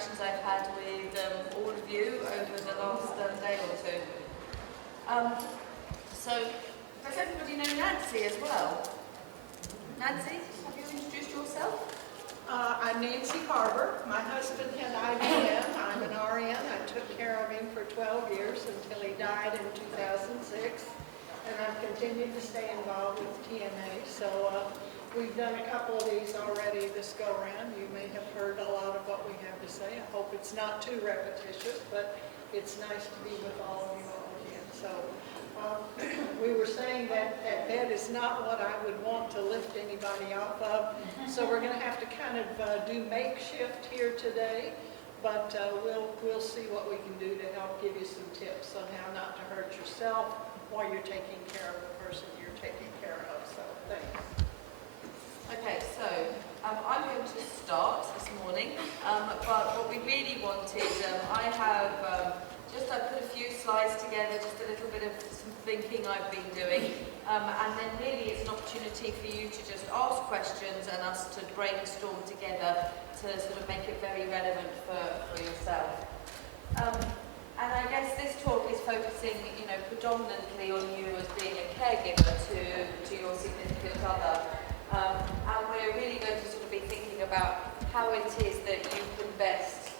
interactions I've had with all of you over the last day or two. So, does everybody know Nancy as well? Nancy, have you introduced yourself? I'm Nancy Harber. My husband had IBM. I'm an RN. I took care of him for 12 years until he died in 2006. And I've continued to stay involved with TNA. So we've done a couple of these already this go around. You may have heard a lot of what we have to say. I hope it's not too repetitious, but it's nice to be with all of you all again. So we were saying that bed is not what I would want to lift anybody off of. So we're going to have to kind of do makeshift here today. But we'll see what we can do to help give you some tips on how not to hurt yourself while you're taking care of the person you're taking care of. So thanks. Okay, so I'm going to start this morning, but what we really wanted, I put a few slides together, just a little bit of some thinking I've been doing, and then really it's an opportunity for you to just ask questions and us to brainstorm together to sort of make it very relevant for yourself. And I guess this talk is focusing, predominantly on you as being a caregiver to your significant other. And we're really going to sort of be thinking about how it is that you can best,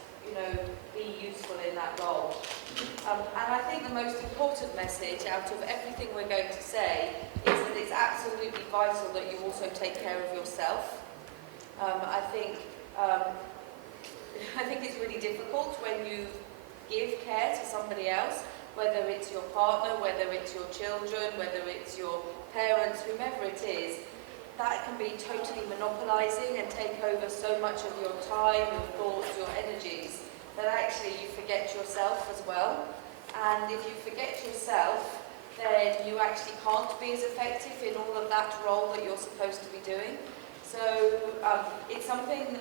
be useful in that role. And I think the most important message out of everything we're going to say is that it's absolutely vital that you also take care of yourself. I think it's really difficult when you give care to somebody else, whether it's your partner, whether it's your children, whether it's your parents, whomever it is. That can be totally monopolizing and take over so much of your time, your thoughts, your energies, that actually you forget yourself as well. And if you forget yourself, then you actually can't be as effective in all of that role that you're supposed to be doing. So it's something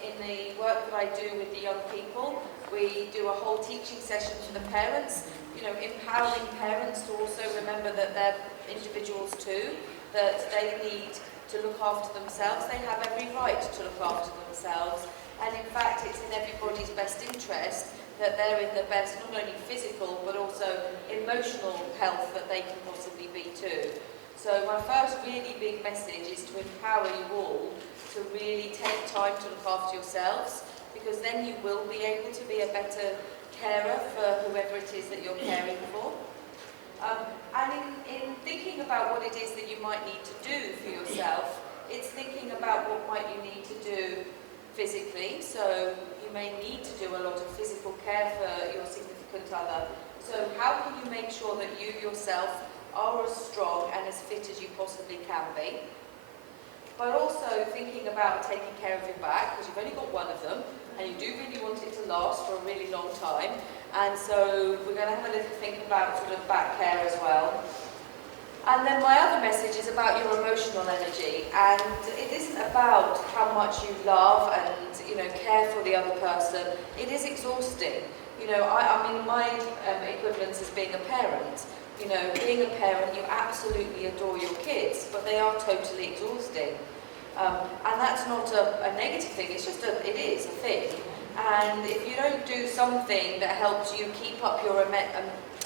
in the work that I do with the young people. We do a whole teaching session for the parents, empowering parents to also remember that they're individuals too, that they need to look after themselves. They have every right to look after themselves. And in fact, it's in everybody's best interest that they're in the best, not only physical, but also emotional health that they can possibly be too. So my first really big message is to empower you all to really take time to look after yourselves, because then you will be able to be a better carer for whoever it is that you're caring for. And in thinking about what it is that you might need to do for yourself, it's thinking about what might you need to do physically. So you may need to do a lot of physical care for your significant other. So how can you make sure that you yourself are as strong and as fit as you possibly can be? But also thinking about taking care of your back, because you've only got one of them, and you do really want it to last for a really long time. And so we're going to have a little think about sort of back care as well. And then my other message is about your emotional energy, and it isn't about how much you love and care for the other person. It is exhausting. I mean, my equivalence is being a parent. Being a parent, you absolutely adore your kids, but they are totally exhausting. And that's not a negative thing, it's just it is a thing. And if you don't do something that helps you keep up your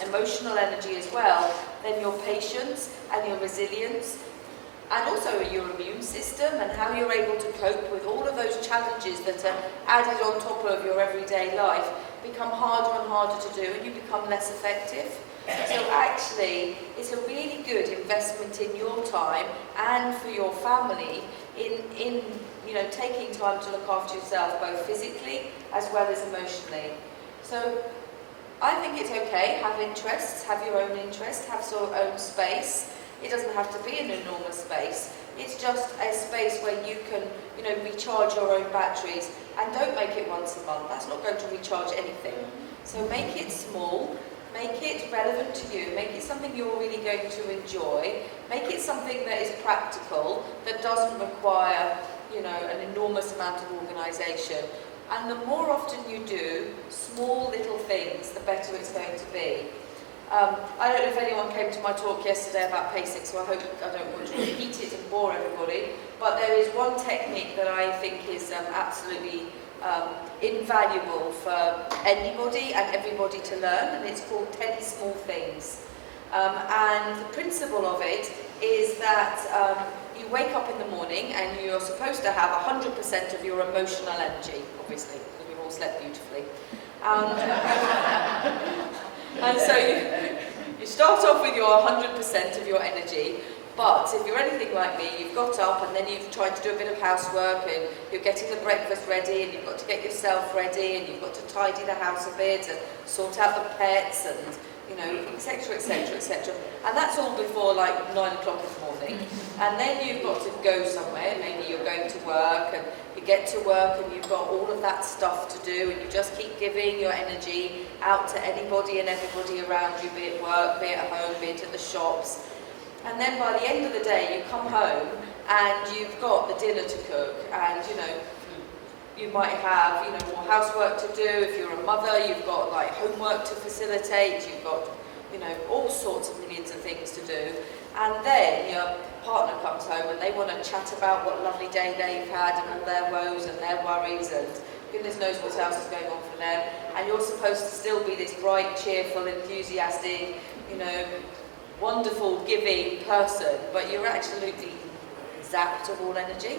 emotional energy as well, then your patience and your resilience, and also your immune system and how you're able to cope with all of those challenges that are added on top of your everyday life, become harder and harder to do, and you become less effective. So actually, it's a really good investment in your time and for your family in taking time to look after yourself, both physically as well as emotionally. So I think it's okay, have interests, have your own interests, have your own space. It doesn't have to be an enormous space. It's just a space where you can, recharge your own batteries, and don't make it once a month. That's not going to recharge anything. So make it small, make it relevant to you, make it something you're really going to enjoy, make it something that is practical, that doesn't require, an enormous amount of organisation. And the more often you do small little things, the better it's going to be. I don't know if anyone came to my talk yesterday about pacing, so I don't want to repeat it and bore everybody, but there is one technique that I think is absolutely invaluable for anybody and everybody to learn, and it's called 10 Small Things. And the principle of it is that you wake up in the morning and you're supposed to have 100% of your emotional energy, obviously, because we've all slept beautifully. And so you start off with your 100% of your energy, but if you're anything like me, you've got up and then you've tried to do a bit of housework and you're getting the breakfast ready and you've got to get yourself ready and you've got to tidy the house a bit and sort out the pets and, you know, etc, etc, etc. And that's all before like 9 o'clock in the morning. And then you've got to go somewhere, maybe you're going to work and you get to work and you've got all of that stuff to do and you just keep giving your energy out to anybody and everybody around you, be it work, be it at home, be it at the shops. And then by the end of the day, you come home and you've got the dinner to cook, and you know, you might have, you know, more housework to do. If you're a mother, you've got like homework to facilitate, you've got, you know, all sorts of millions of things to do. And then your partner comes home and they want to chat about what a lovely day they've had and all their woes and their worries and goodness knows what else is going on for them. And you're supposed to still be this bright, cheerful, enthusiastic, you know, wonderful, giving person, but you're absolutely zapped of all energy.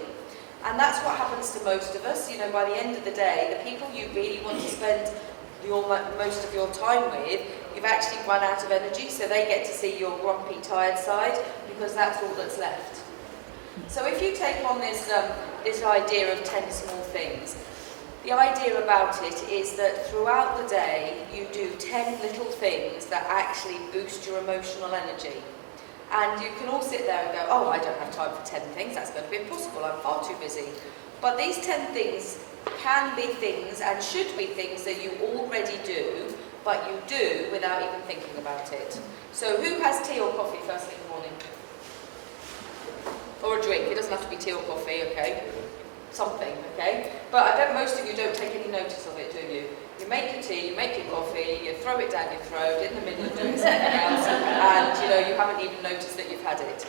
And that's what happens to most of us. You know, by the end of the day, the people you really want to spend most of your time with, you've actually run out of energy, so they get to see your grumpy, tired side, because that's all that's left. So if you take on this idea of 10 small things, the idea about it is that throughout the day, you do 10 little things that actually boost your emotional energy. And you can all sit there and go, oh, I don't have time for 10 things, that's going to be impossible, I'm far too busy. But these 10 things can be things and should be things that you already do, but you do without even thinking about it. So who has tea or coffee first thing in the morning? Or a drink, it doesn't have to be tea or coffee, okay? Something, okay? But I bet most of you don't take any notice of it, do you? You make your tea, you make your coffee, you throw it down your throat in the middle of doing something else, and you know, you haven't even noticed that you've had it.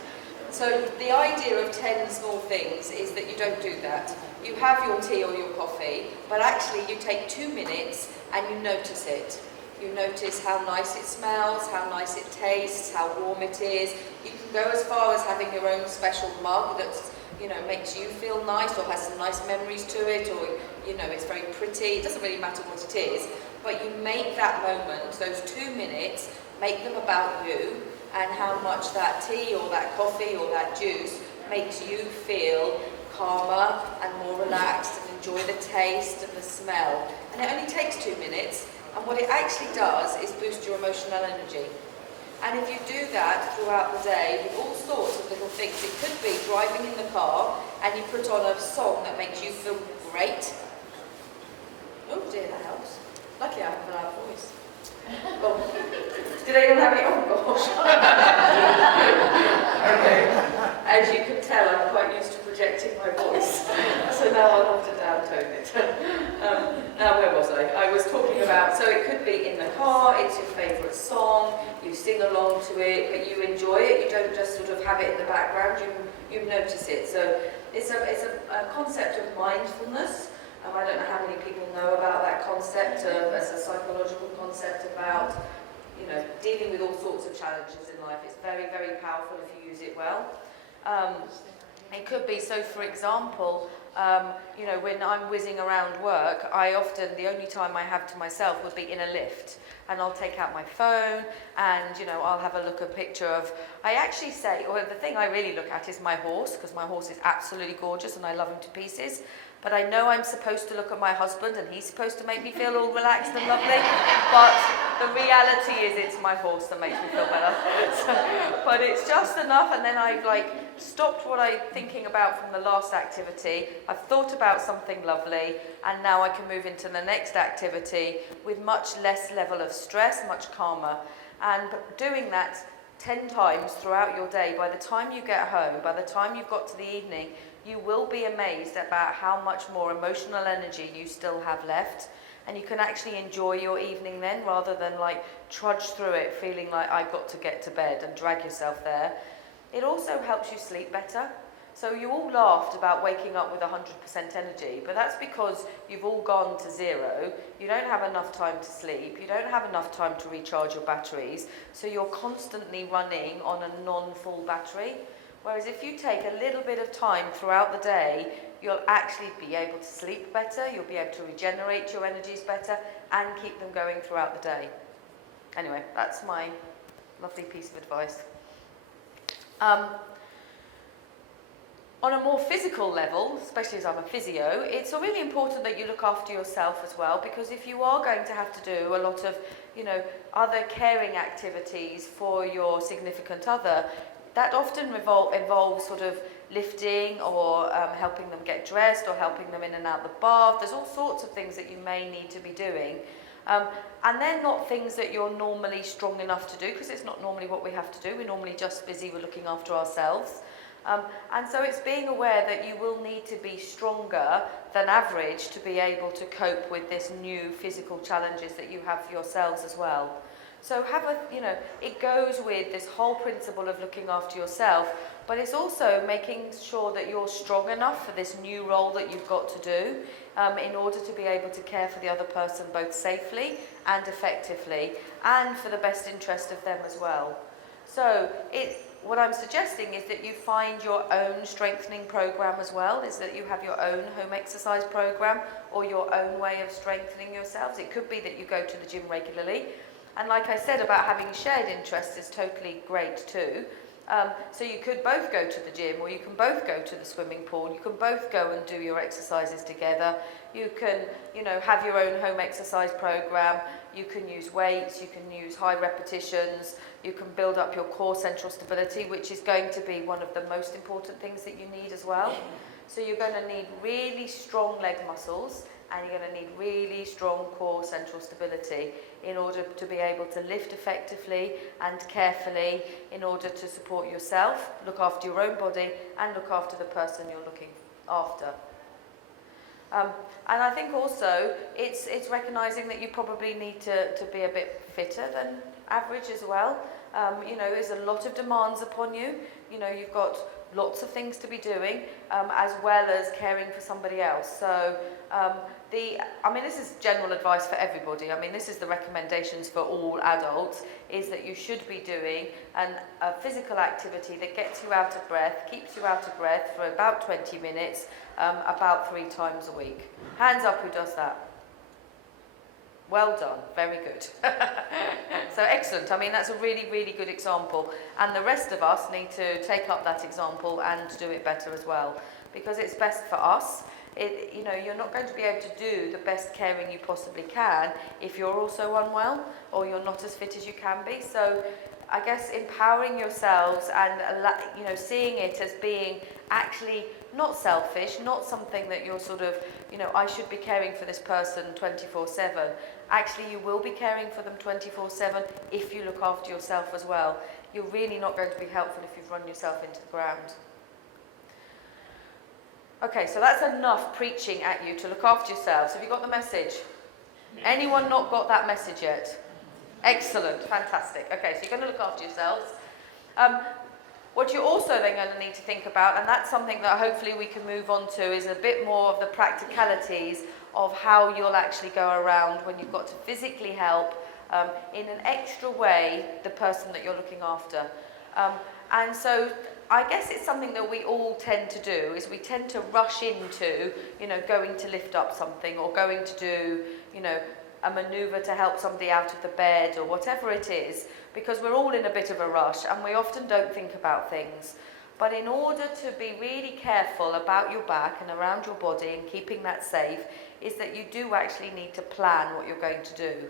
So the idea of 10 small things is that you don't do that. You have your tea or your coffee, but actually you take 2 minutes and you notice it. You notice how nice it smells, how nice it tastes, how warm it is. You can go as far as having your own special mug that's, you know, makes you feel nice or has some nice memories to it, or, you know, it's very pretty. It doesn't really matter what it is, but you make that moment, those 2 minutes, make them about you and how much that tea or that coffee or that juice makes you feel calmer and more relaxed and enjoy the taste and the smell. And it only takes 2 minutes, and what it actually does is boost your emotional energy. And if you do that throughout the day with all sorts of little things, it could be driving in the car and you put on a song that makes you feel great. Oh dear, that helps. Luckily I have a loud voice. Oh, did anyone have it? Oh gosh. Okay. As you can tell, I'm quite used to projecting my voice, so now I'll have to downtone it. Now, where was I? I was talking about, so it could be in the car, it's your favourite song, you sing along to it, but you enjoy it, you don't just sort of have it in the background, you notice it. So it's a concept of mindfulness. I don't know how many people know about that concept as a psychological concept about, you know, dealing with all sorts of challenges in life. It's very, very powerful if you use it well. It could be, so for example, you know, when I'm whizzing around work, the only time I have to myself would be in a lift. And I'll take out my phone and, you know, I'll have a look at a picture of, I actually say, or the thing I really look at is my horse, because my horse is absolutely gorgeous and I love him to pieces. But I know I'm supposed to look at my husband and he's supposed to make me feel all relaxed and lovely. But the reality is it's my horse that makes me feel better. But it's just enough, and then I've like stopped what I'm thinking about from the last activity. I've thought about something lovely, and now I can move into the next activity with much less level of stress, much calmer. And doing that 10 times throughout your day, by the time you get home, by the time you've got to the evening, you will be amazed about how much more emotional energy you still have left, and you can actually enjoy your evening then, rather than like trudge through it feeling like I've got to get to bed and drag yourself there. It also helps you sleep better. So you all laughed about waking up with 100% energy, but that's because you've all gone to zero. You don't have enough time to sleep. You don't have enough time to recharge your batteries. So you're constantly running on a non-full battery. Whereas if you take a little bit of time throughout the day, you'll actually be able to sleep better, you'll be able to regenerate your energies better, and keep them going throughout the day. Anyway, that's my lovely piece of advice. On a more physical level, especially as I'm a physio, it's really important that you look after yourself as well, because if you are going to have to do a lot of, other caring activities for your significant other, that often involves sort of lifting or helping them get dressed or helping them in and out the bath. There's all sorts of things that you may need to be doing. And they're not things that you're normally strong enough to do, because it's not normally what we have to do. We're normally just busy with looking after ourselves. And so it's being aware that you will need to be stronger than average to be able to cope with this new physical challenges that you have for yourselves as well. So it goes with this whole principle of looking after yourself, but it's also making sure that you're strong enough for this new role that you've got to do in order to be able to care for the other person both safely and effectively, and for the best interest of them as well. So what I'm suggesting is that you find your own strengthening program as well, is that you have your own home exercise program or your own way of strengthening yourselves. It could be that you go to the gym regularly. And like I said about having shared interests is totally great too. So you could both go to the gym, or you can both go to the swimming pool. You can both go and do your exercises together. You can, have your own home exercise program. You can use weights, you can use high repetitions, you can build up your core central stability, which is going to be one of the most important things that you need as well. So you're going to need really strong leg muscles, and you're going to need really strong core central stability in order to be able to lift effectively and carefully, in order to support yourself, look after your own body, and look after the person you're looking after. And I think also it's recognising that you probably need to be a bit fitter than average as well. There's a lot of demands upon you. You've got lots of things to be doing, as well as caring for somebody else. So this is general advice for everybody. This is the recommendations for all adults, is that you should be doing a physical activity that gets you out of breath, keeps you out of breath for about 20 minutes, about 3 times a week. Hands up who does that. Well done, very good. So excellent. That's a really, really good example. And the rest of us need to take up that example and do it better as well, because it's best for us. You're not going to be able to do the best caring you possibly can if you're also unwell, or you're not as fit as you can be. So I guess empowering yourselves and seeing it as being actually not selfish, not something that you're sort of, I should be caring for this person 24/7. Actually, you will be caring for them 24/7 if you look after yourself as well. You're really not going to be helpful if you've run yourself into the ground. Okay, so that's enough preaching at you to look after yourselves. Have you got the message? Anyone not got that message yet? Excellent, fantastic. Okay, so you're going to look after yourselves. What you're also then going to need to think about, and that's something that hopefully we can move on to, is a bit more of the practicalities of how you'll actually go around when you've got to physically help in an extra way the person that you're looking after. And so I guess it's something that we all tend to do, is we tend to rush into, going to lift up something, or going to do, a manoeuvre to help somebody out of the bed, or whatever it is, because we're all in a bit of a rush and we often don't think about things. But in order to be really careful about your back and around your body and keeping that safe, is that you do actually need to plan what you're going to do.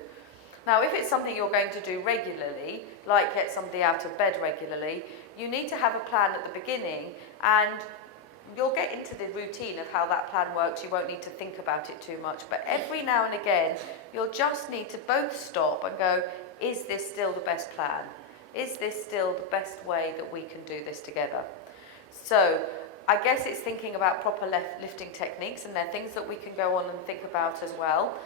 Now, if it's something you're going to do regularly, like get somebody out of bed regularly, you need to have a plan at the beginning, and you'll get into the routine of how that plan works. You won't need to think about it too much. But every now and again, you'll just need to both stop and go, is this still the best plan? Is this still the best way that we can do this together? So I guess it's thinking about proper lifting techniques, and there are things that we can go on and think about as well.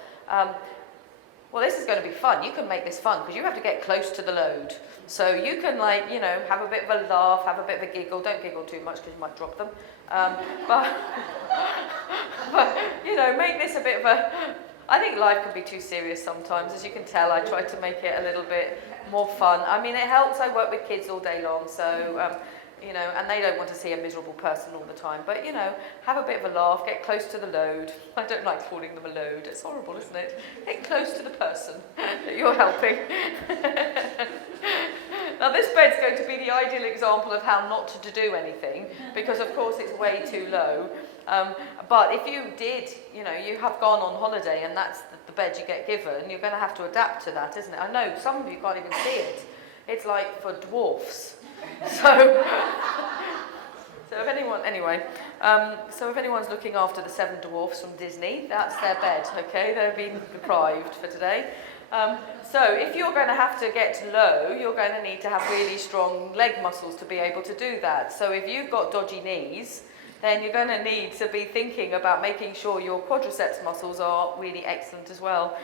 Well, this is going to be fun. You can make this fun because you have to get close to the load. So you can, like, you know, have a bit of a laugh, have a bit of a giggle. Don't giggle too much because you might drop them. But, you know, make this a bit of a... I think life can be too serious sometimes. As you can tell, I try to make it a little bit more fun. I mean, it helps. I work with kids all day long, so... you know, and they don't want to see a miserable person all the time. But, you know, have a bit of a laugh, get close to the load. I don't like calling them a load. It's horrible, isn't it? Get close to the person that you're helping. Now, this bed's going to be the ideal example of how not to do anything, because, of course, it's way too low. But if you did, you know, you have gone on holiday and that's the bed you get given, you're going to have to adapt to that, isn't it? I know some of you can't even see it. It's like for dwarfs. So if anyone, anyway, so if anyone's looking after the 7 dwarfs from Disney, that's their bed, okay? They've been deprived for today. So if you're going to have to get low, you're going to need to have really strong leg muscles to be able to do that. So if you've got dodgy knees, then you're going to need to be thinking about making sure your quadriceps muscles are really excellent as well.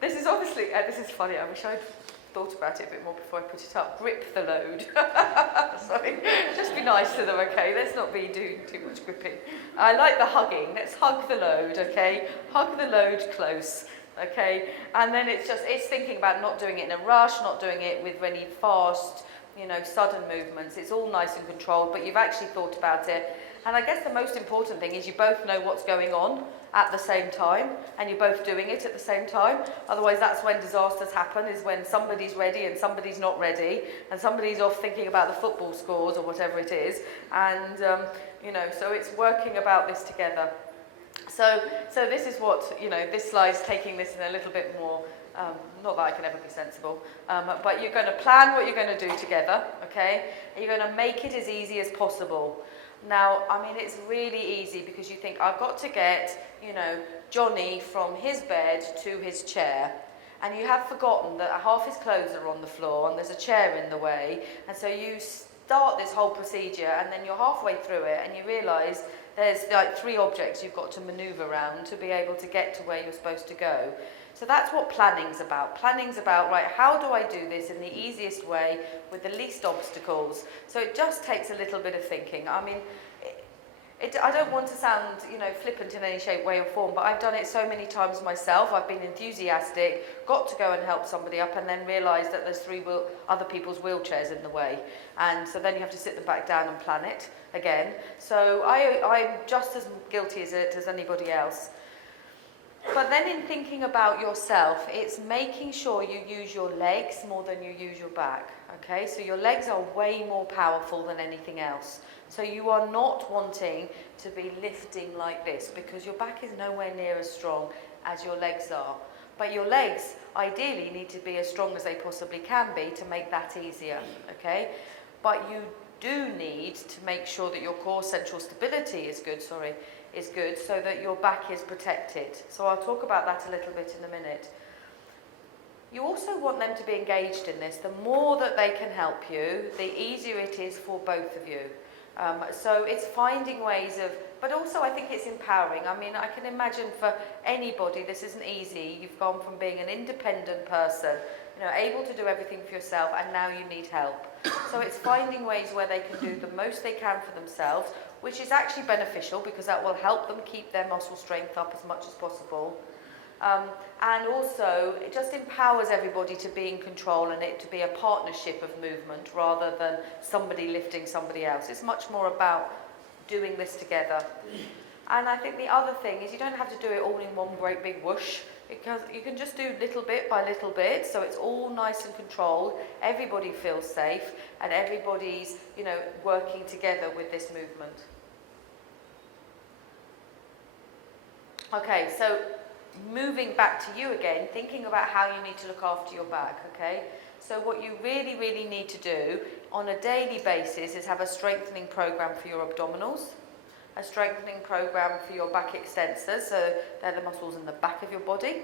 This is obviously, this is funny, I wish I'd thought about it a bit more before I put it up. Grip the load. Sorry, just be nice to them, okay? Let's not be doing too much gripping. I like the hugging. Let's hug the load, okay? Hug the load close, okay? And then it's thinking about not doing it in a rush, not doing it with any fast, you know, sudden movements. It's all nice and controlled, but you've actually thought about it. And I guess the most important thing is you both know what's going on at the same time, and you're both doing it at the same time. Otherwise, that's when disasters happen, is when somebody's ready and somebody's not ready, and somebody's off thinking about the football scores or whatever it is. And, you know, so it's working about this together. So this is what, you know, this slide's taking this in a little bit more, not that I can ever be sensible, but you're going to plan what you're going to do together, okay? And you're going to make it as easy as possible. Now, I mean, it's really easy because you think, I've got to get, you know, Johnny from his bed to his chair. And you have forgotten that half his clothes are on the floor and there's a chair in the way. And so you start this whole procedure and then you're halfway through it and you realise there's like 3 objects you've got to manoeuvre around to be able to get to where you're supposed to go. So that's what planning's about. Planning's about, right, how do I do this in the easiest way with the least obstacles? So it just takes a little bit of thinking. I mean, I don't want to sound, you know, flippant in any shape, way or form, but I've done it so many times myself. I've been enthusiastic, got to go and help somebody up, and then realised that there's 3 other people's wheelchairs in the way. And so then you have to sit them back down and plan it again. So I'm just as guilty as anybody else. But then in thinking about yourself, it's making sure you use your legs more than you use your back, okay? So your legs are way more powerful than anything else. So you are not wanting to be lifting like this because your back is nowhere near as strong as your legs are. But your legs ideally need to be as strong as they possibly can be to make that easier, okay? But you do need to make sure that your core central stability is good, so that your back is protected. So I'll talk about that a little bit in a minute. You also want them to be engaged in this. The more that they can help you, the easier it is for both of you. So it's finding ways of, but also I think it's empowering. I mean, I can imagine for anybody this isn't easy. You've gone from being an independent person, you know, able to do everything for yourself, and now you need help. So it's finding ways where they can do the most they can for themselves, which is actually beneficial because that will help them keep their muscle strength up as much as possible. And also, it just empowers everybody to be in control and it to be a partnership of movement rather than somebody lifting somebody else. It's much more about doing this together. And I think the other thing is you don't have to do it all in one great big whoosh, because you can just do little bit by little bit, so it's all nice and controlled, everybody feels safe, and everybody's, you know, working together with this movement. Okay, so moving back to you again, thinking about how you need to look after your back, okay? So what you really, really need to do on a daily basis is have a strengthening program for your abdominals, a strengthening program for your back extensors, so they're the muscles in the back of your body,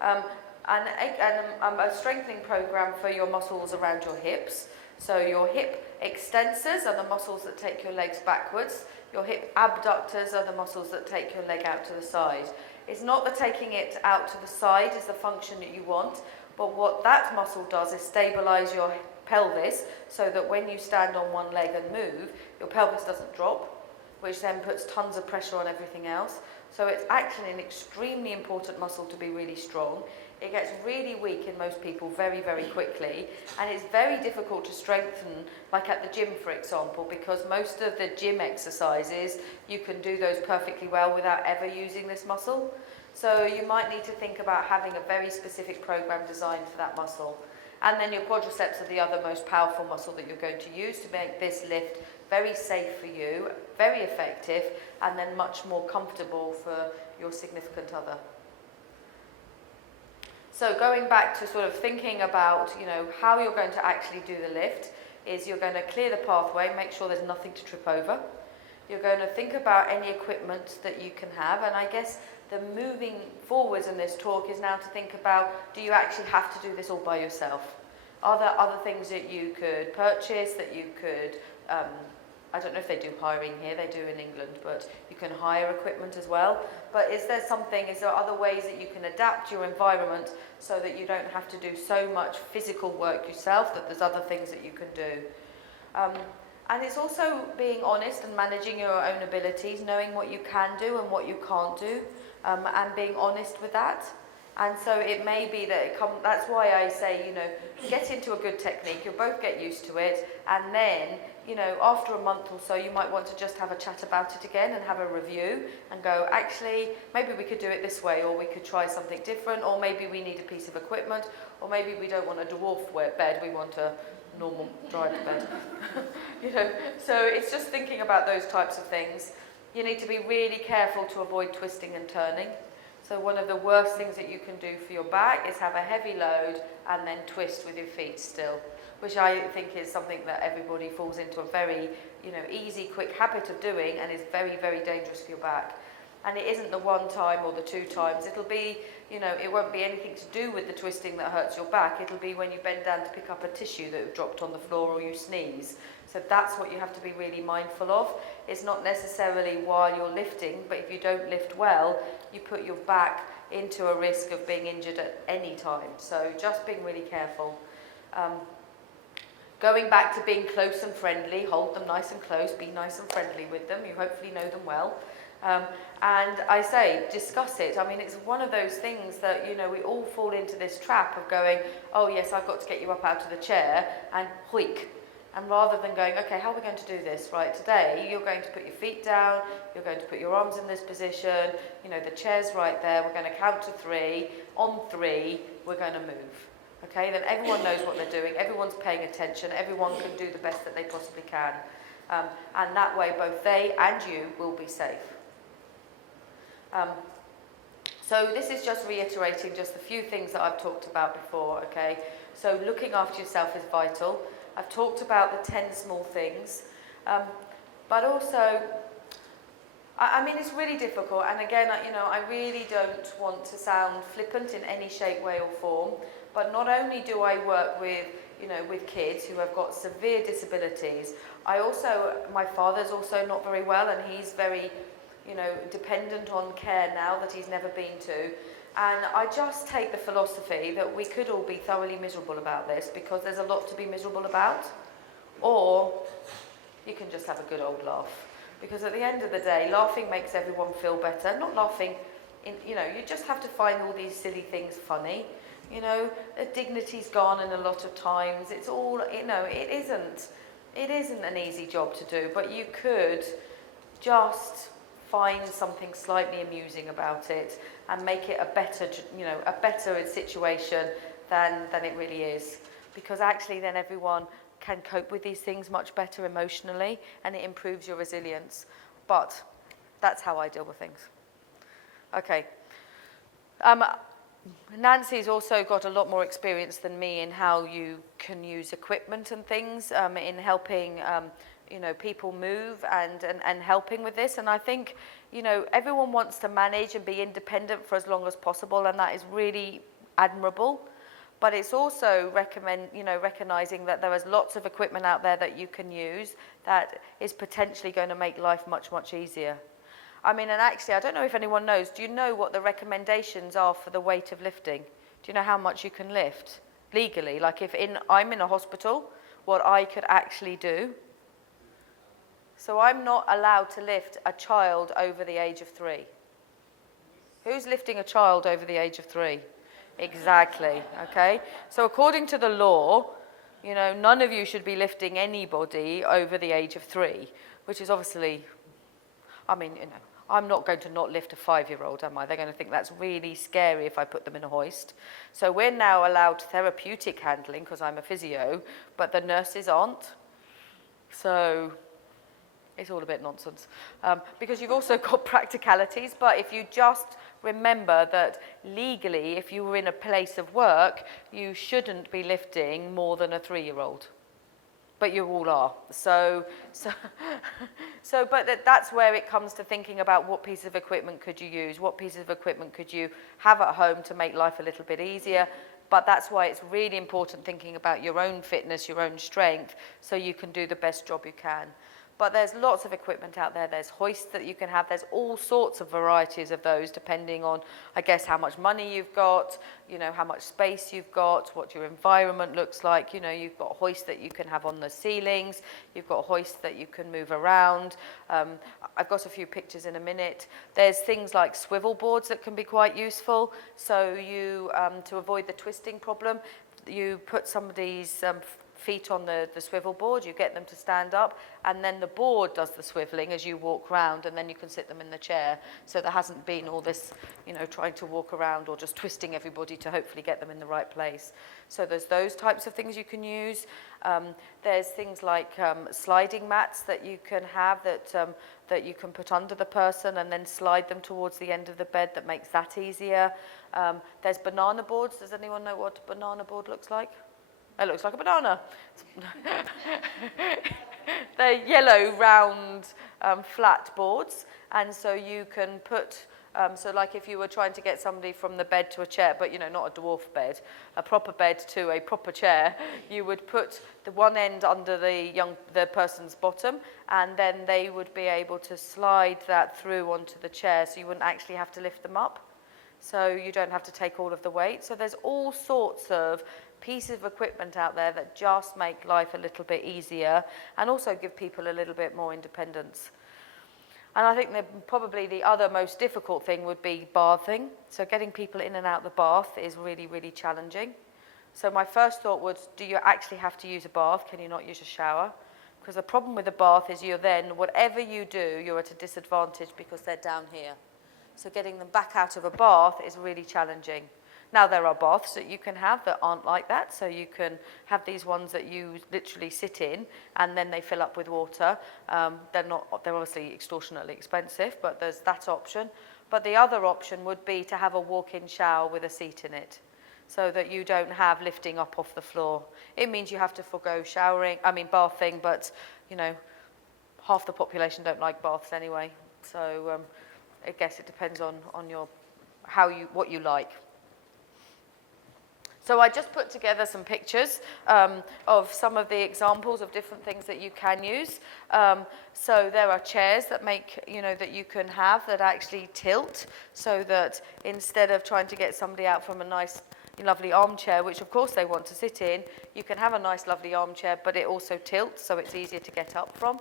and a strengthening program for your muscles around your hips. So your hip extensors are the muscles that take your legs backwards. Your hip abductors are the muscles that take your leg out to the side. it's not that taking it out to the side is the function that you want, but what that muscle does is stabilize your pelvis so that when you stand on one leg and move, your pelvis doesn't drop, which then puts tons of pressure on everything else. So it's actually an extremely important muscle to be really strong. It gets really weak in most people very, very quickly, and it's very difficult to strengthen, like at the gym, for example, because most of the gym exercises, you can do those perfectly well without ever using this muscle. So you might need to think about having a very specific program designed for that muscle. And then your quadriceps are the other most powerful muscle that you're going to use to make this lift very safe for you, very effective, and then much more comfortable for your significant other. So going back to sort of thinking about, how you're going to actually do the lift is you're going to clear the pathway, make sure there's nothing to trip over. You're going to think about any equipment that you can have, and I guess the moving forwards in this talk is now to think about, do you actually have to do this all by yourself? Are there other things that you could purchase, that you could, I don't know if they do hiring here, they do in England, but you can hire equipment as well. But is there other ways that you can adapt your environment so that you don't have to do so much physical work yourself, that there's other things that you can do? And it's also being honest and managing your own abilities, knowing what you can do and what you can't do, and being honest with that. And so it may be that that's why I say, get into a good technique, you'll both get used to it, and then, after a month or so, you might want to just have a chat about it again and have a review and go, actually, maybe we could do it this way, or we could try something different, or maybe we need a piece of equipment, or maybe we don't want a dwarf bed, we want a normal dried bed. So it's just thinking about those types of things. You need to be really careful to avoid twisting and turning. So one of the worst things that you can do for your back is have a heavy load and then twist with your feet still, which I think is something that everybody falls into a very, easy, quick habit of doing, and is very, very dangerous for your back. And it isn't the one time or the two times. It'll be, it won't be anything to do with the twisting that hurts your back. It'll be when you bend down to pick up a tissue that dropped on the floor, or you sneeze. So that's what you have to be really mindful of. It's not necessarily while you're lifting, but if you don't lift well, you put your back into a risk of being injured at any time. So just being really careful. Going back to being close and friendly, hold them nice and close, be nice and friendly with them. You hopefully know them well. And I say, discuss it. I mean, it's one of those things that, we all fall into this trap of going, oh yes, I've got to get you up out of the chair, and hoik. And rather than going, okay, how are we going to do this? Right, today you're going to put your feet down, you're going to put your arms in this position, the chair's right there, we're going to count to 3. On 3, we're going to move. Okay, then everyone knows what they're doing, everyone's paying attention, everyone can do the best that they possibly can. And that way both they and you will be safe. So this is just reiterating just a few things that I've talked about before, okay? So looking after yourself is vital. I've talked about the 10 small things, but also, I mean, it's really difficult. And again, I really don't want to sound flippant in any shape, way or form, but not only do I work with, with kids who have got severe disabilities, my father's also not very well, and he's very, dependent on care now that he's never been to. And I just take the philosophy that we could all be thoroughly miserable about this, because there's a lot to be miserable about. Or you can just have a good old laugh. Because at the end of the day, laughing makes everyone feel better. Not laughing, you just have to find all these silly things funny. The dignity's gone in a lot of times. It's all, it isn't an easy job to do, but you could just find something slightly amusing about it and make it a better situation than it really is. Because actually then everyone can cope with these things much better emotionally, and it improves your resilience. But that's how I deal with things. Okay. Nancy's also got a lot more experience than me in how you can use equipment and things in helping people move and helping with this. And I think, everyone wants to manage and be independent for as long as possible, and that is really admirable. But it's also recognizing that there is lots of equipment out there that you can use that is potentially going to make life much, much easier. I mean, and actually, I don't know if anyone knows, do you know what the recommendations are for the weight of lifting? Do you know how much you can lift legally? Like if I'm in a hospital, what I could actually do. So I'm not allowed to lift a child over the age of 3. Who's lifting a child over the age of 3? Exactly, okay? So according to the law, you know, none of you should be lifting anybody over the age of 3, which is obviously, I mean, you know, I'm not going to not lift a 5-year-old, am I? They're going to think that's really scary if I put them in a hoist. So we're now allowed therapeutic handling because I'm a physio, but the nurses aren't. So it's all a bit nonsense. Because you've also got practicalities, but if you just remember that legally, if you were in a place of work, you shouldn't be lifting more than a 3-year-old. But you all are. But that's where it comes to thinking about what piece of equipment could you use, what pieces of equipment could you have at home to make life a little bit easier. But that's why it's really important thinking about your own fitness, your own strength, so you can do the best job you can. But there's lots of equipment out there. There's hoists that you can have. There's all sorts of varieties of those depending on, I guess, how much money you've got, you know, how much space you've got, what your environment looks like. You know, you've got hoists that you can have on the ceilings. You've got hoists that you can move around. I've got a few pictures in a minute. There's things like swivel boards that can be quite useful. So you, to avoid the twisting problem, you put somebody's feet on the swivel board, you get them to stand up, and then the board does the swiveling as you walk round, and then you can sit them in the chair. So there hasn't been all this, you know, trying to walk around or just twisting everybody to hopefully get them in the right place. So there's those types of things you can use. There's things like sliding mats that you can have that you can put under the person and then slide them towards the end of the bed. That makes that easier. There's banana boards. Does anyone know what a banana board looks like? It looks like a banana. They're yellow, round, flat boards, and so you can put, so like if you were trying to get somebody from the bed to a chair, but you know, not a dwarf bed, a proper bed to a proper chair, you would put the one end under the person's bottom, and then they would be able to slide that through onto the chair, so you wouldn't actually have to lift them up. So you don't have to take all of the weight. So there's all sorts of pieces of equipment out there that just make life a little bit easier and also give people a little bit more independence. And I think probably the other most difficult thing would be bathing. So getting people in and out the bath is really, really challenging. So my first thought was, do you actually have to use a bath? Can you not use a shower? Because the problem with the bath is you're then, whatever you do, you're at a disadvantage because they're down here. So getting them back out of a bath is really challenging. Now there are baths that you can have that aren't like that, so you can have these ones that you literally sit in and then they fill up with water. They're obviously extortionately expensive, but there's that option. But the other option would be to have a walk-in shower with a seat in it, so that you don't have lifting up off the floor. It means you have to forgo bathing, but you know, half the population don't like baths anyway. So I guess it depends on what you like. So I just put together some pictures of some of the examples of different things that you can use. So there are chairs that that you can have that actually tilt, so that instead of trying to get somebody out from a nice, lovely armchair, which of course they want to sit in, you can have a nice, lovely armchair, but it also tilts, so it's easier to get up from.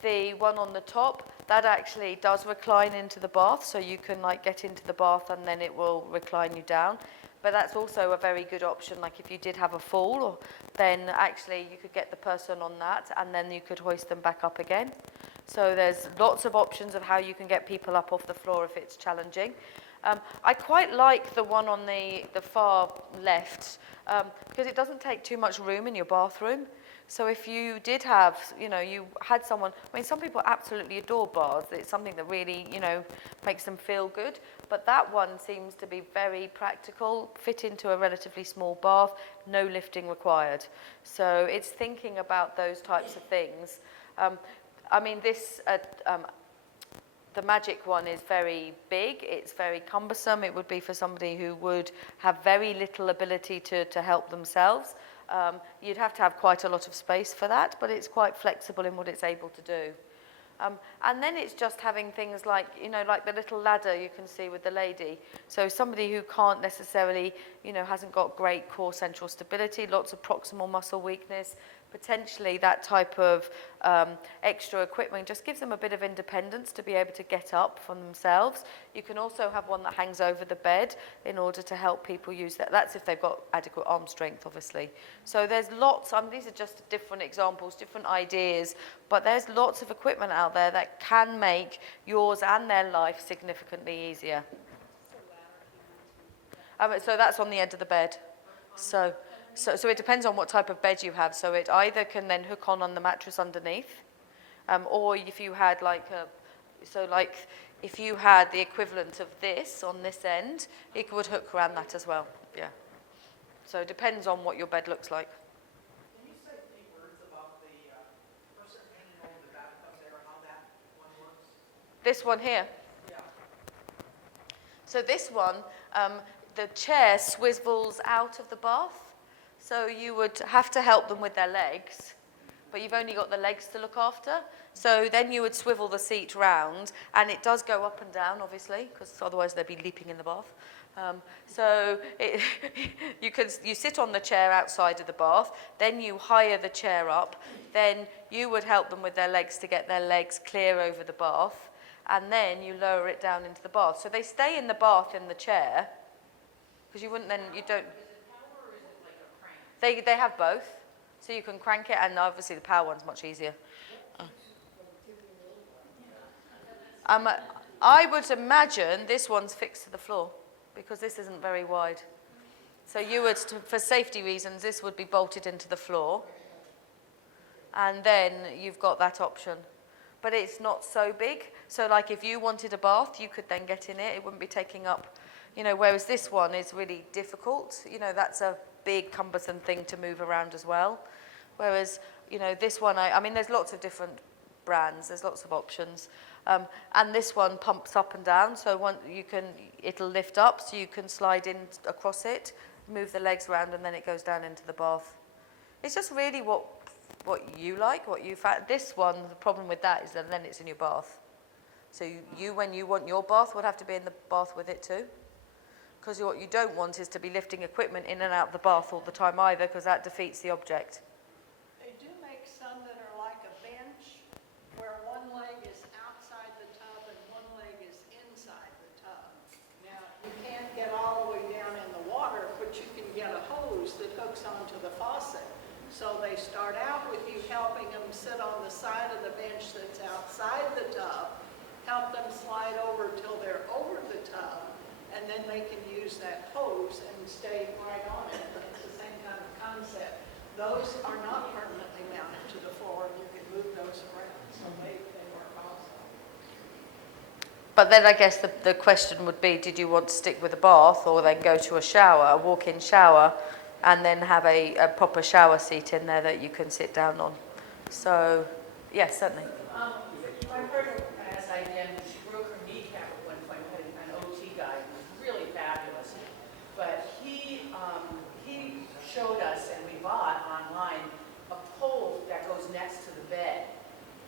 The one on the top, that actually does recline into the bath, so you can get into the bath and then it will recline you down. But that's also a very good option, like if you did have a fall, then actually you could get the person on that and then you could hoist them back up again. So there's lots of options of how you can get people up off the floor if it's challenging. I quite like the one on the far left because it doesn't take too much room in your bathroom. So if you did have, you had someone, some people absolutely adore baths. It's something that really, makes them feel good. But that one seems to be very practical, fit into a relatively small bath, no lifting required. So it's thinking about those types of things. The magic one is very big, it's very cumbersome. It would be for somebody who would have very little ability to help themselves. You'd have to have quite a lot of space for that, but it's quite flexible in what it's able to do. And then it's just having things like, you know, like the little ladder you can see with the lady. So somebody who can't necessarily, you know, hasn't got great core central stability, lots of proximal muscle weakness, potentially that type of extra equipment just gives them a bit of independence to be able to get up from themselves. You can also have one that hangs over the bed in order to help people use that. That's if they've got adequate arm strength, obviously. So there's lots, these are just different examples, different ideas, but there's lots of equipment out there that can make yours and their life significantly easier. So that's on the end of the bed. So it depends on what type of bed you have. So it either can then hook on the mattress underneath, or if you had if you had the equivalent of this on this end, it would hook around that as well. Yeah. So it depends on what your bed looks like. Can you say 3 words about the person hanging over the bathtub there, how that one works? This one here. Yeah. So this one, the chair swivels out of the bath. So you would have to help them with their legs, but you've only got the legs to look after. So then you would swivel the seat round, and it does go up and down, obviously, because otherwise they'd be leaping in the bath. You sit on the chair outside of the bath, then you hire the chair up, then you would help them with their legs to get their legs clear over the bath, and then you lower it down into the bath. So they stay in the bath in the chair, because you don't. They have both, so you can crank it, and obviously the power one's much easier. I would imagine this one's fixed to the floor, because this isn't very wide. So you would, for safety reasons, this would be bolted into the floor, and then you've got that option. But it's not so big, so like if you wanted a bath, you could then get in it. It wouldn't be taking up, whereas this one is really difficult. That's a big cumbersome thing to move around as well. Whereas, this one, I mean, there's lots of different brands, there's lots of options. And this one pumps up and down, so it'll lift up, so you can slide in across it, move the legs around, and then it goes down into the bath. It's just really what you like, what you find. This one, the problem with that is that then it's in your bath. So you when you want your bath, would have to be in the bath with it too. Because what you don't want is to be lifting equipment in and out of the bath all the time either, because that defeats the object. They do make some that are like a bench, where one leg is outside the tub and one leg is inside the tub. Now, you can't get all the way down in the water, but you can get a hose that hooks onto the faucet. So they start out with you helping them sit on the side of the bench that's outside the tub, help them slide over till they're over the tub, and then they can use that hose and stay right on it. But it's the same kind of concept. Those are not permanently mounted to the floor, and you can move those around, so they work also. But then I guess the question would be, did you want to stick with a bath or then go to a shower, a walk-in shower, and then have a proper shower seat in there that you can sit down on? So, yes, certainly. My friend has IBM, she broke her kneecap at one point, had an OT guy who was really fabulous. But he showed us, and we bought online, a pole that goes next to the bed.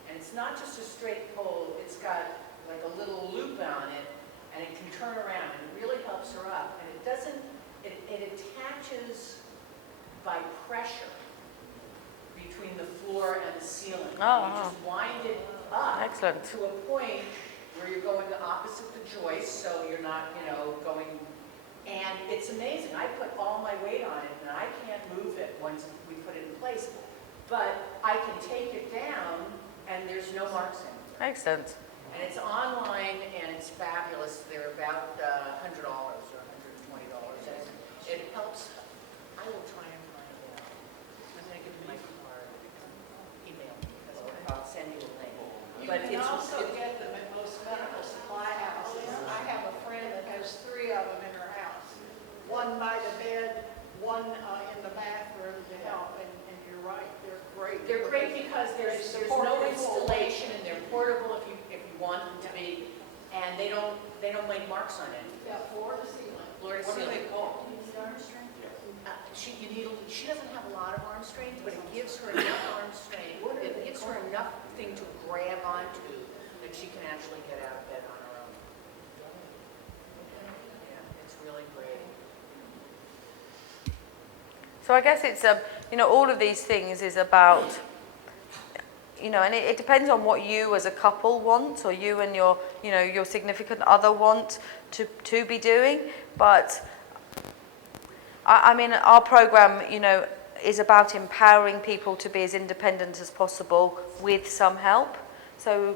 And it's not just a straight pole, it's got like a little loop on it, and it can turn around, and it really helps her up. And it attaches by pressure between the floor and the ceiling. Oh, you just wind it up. Excellent. To a point where you're going opposite the joist, so you're not, going, and it's amazing. I put all my weight on it, and I can't move it once we put it in place, but I can take it down, and there's no marks in it. Excellent. And it's online, and it's fabulous. They're about $100 or $120. It helps. I will try and find it out. I'm going to give you my card. Email me, because I'll send you a link. You can also get them at most medical supply houses. I have a friend that has 3 of them in her house. One by the bed, one in the bathroom to help, and you're right, they're great. They're great because there's no installation, and they're portable if you want them to be, and they don't make marks on it. Yeah, floor to ceiling. Floor to What do ceiling. they call? She doesn't have a lot of arm strength, but it gives her enough arm strength. It gives her enough thing to grab onto she can actually get out of bed on her own. Yeah, it's really great. So I guess it's, all of these things is about, and it depends on what you as a couple want, or you and your, your significant other want to be doing. But I mean, our program, is about empowering people to be as independent as possible with some help. So,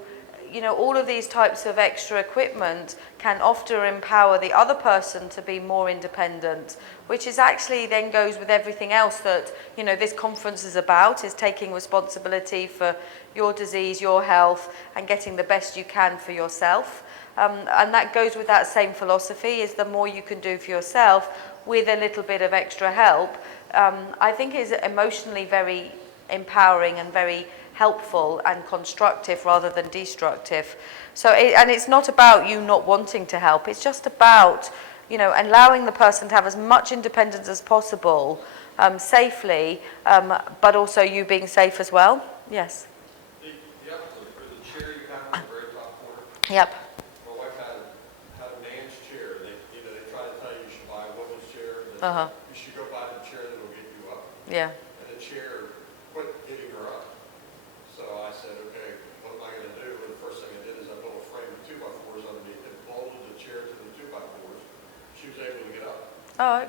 all of these types of extra equipment can often empower the other person to be more independent, which is actually then goes with everything else that, this conference is about, is taking responsibility for your disease, your health, and getting the best you can for yourself. And that goes with that same philosophy, is the more you can do for yourself with a little bit of extra help, I think is emotionally very empowering and very helpful and constructive rather than destructive. So, and it's not about you not wanting to help, it's just about, allowing the person to have as much independence as possible, safely, but also you being safe as well. Yes? The chair you have in the very top corner. Yep. My wife had a man's chair. They try to tell you should buy a woman's chair. Uh-huh. You should go buy the chair that will get you up. Yeah. And the chair quit getting her up. So I said, okay, what am I going to do? And the first thing I did is I built a frame of 2x4s underneath and bolted the chair to the 2x4s. She was able to get up. Oh,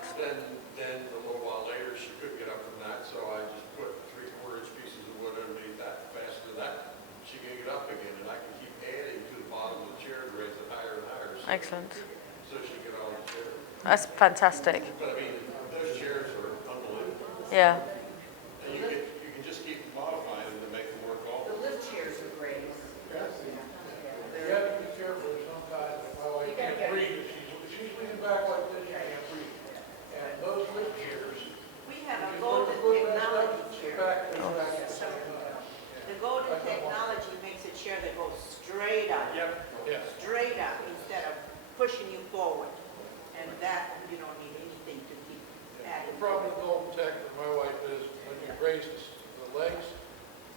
Then a little while later, she couldn't get up from that, so I just put 3/4 pieces of wood underneath that. Faster that, she can get up again, and I can keep adding to the bottom of the chair to raise it higher and higher. excellent. So she can get on the chair. That's fantastic. But I mean, those chairs are unbelievable. Yeah. And you can just keep modifying them to make them work all. The lift chairs are great. You have to be careful sometimes, my wife can't breathe, she's leaning back like this, she can't breathe. And those lift chairs. We have a you golden put that technology stuff, chair. back at the same time. The golden technology makes a chair that goes straight up, Yes. straight up, instead of pushing you forward. And that, you don't need anything to keep adding. The problem with Golden Tech for my wife is when you raise the legs,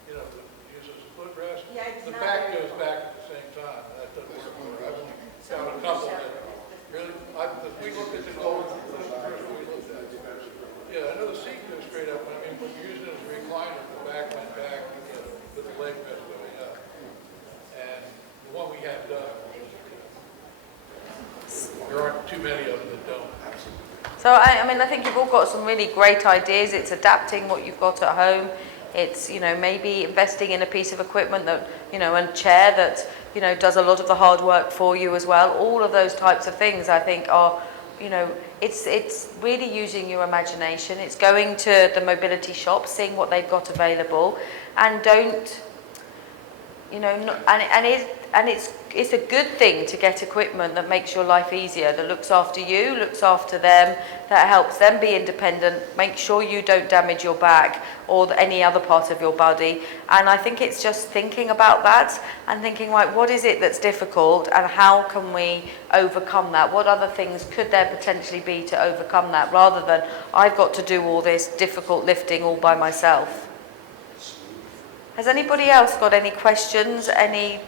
uses a footrest, Yeah, it's the not back very goes good. back at the same time, and that doesn't work for her. I've only found a couple that really, we looked at the Golden, first we looked at it. Yeah, I know the seat goes straight up, I mean, when you're using it as a recliner, the back went back, with the leg rest going up. And the one we have done, there aren't too many of them that don't. So, I mean, I think you've all got some really great ideas. It's adapting what you've got at home. It's, maybe investing in a piece of equipment that, and a chair that, does a lot of the hard work for you as well. All of those types of things, I think, are, it's really using your imagination. It's going to the mobility shop, seeing what they've got available, and don't, and it's a good thing to get equipment that makes your life easier, that looks after you, looks after them, that helps them be independent, make sure you don't damage your back or any other part of your body. And I think it's just thinking about that and thinking, right, what is it that's difficult and how can we overcome that? What other things could there potentially be to overcome that, rather than I've got to do all this difficult lifting all by myself. Has anybody else got any questions, any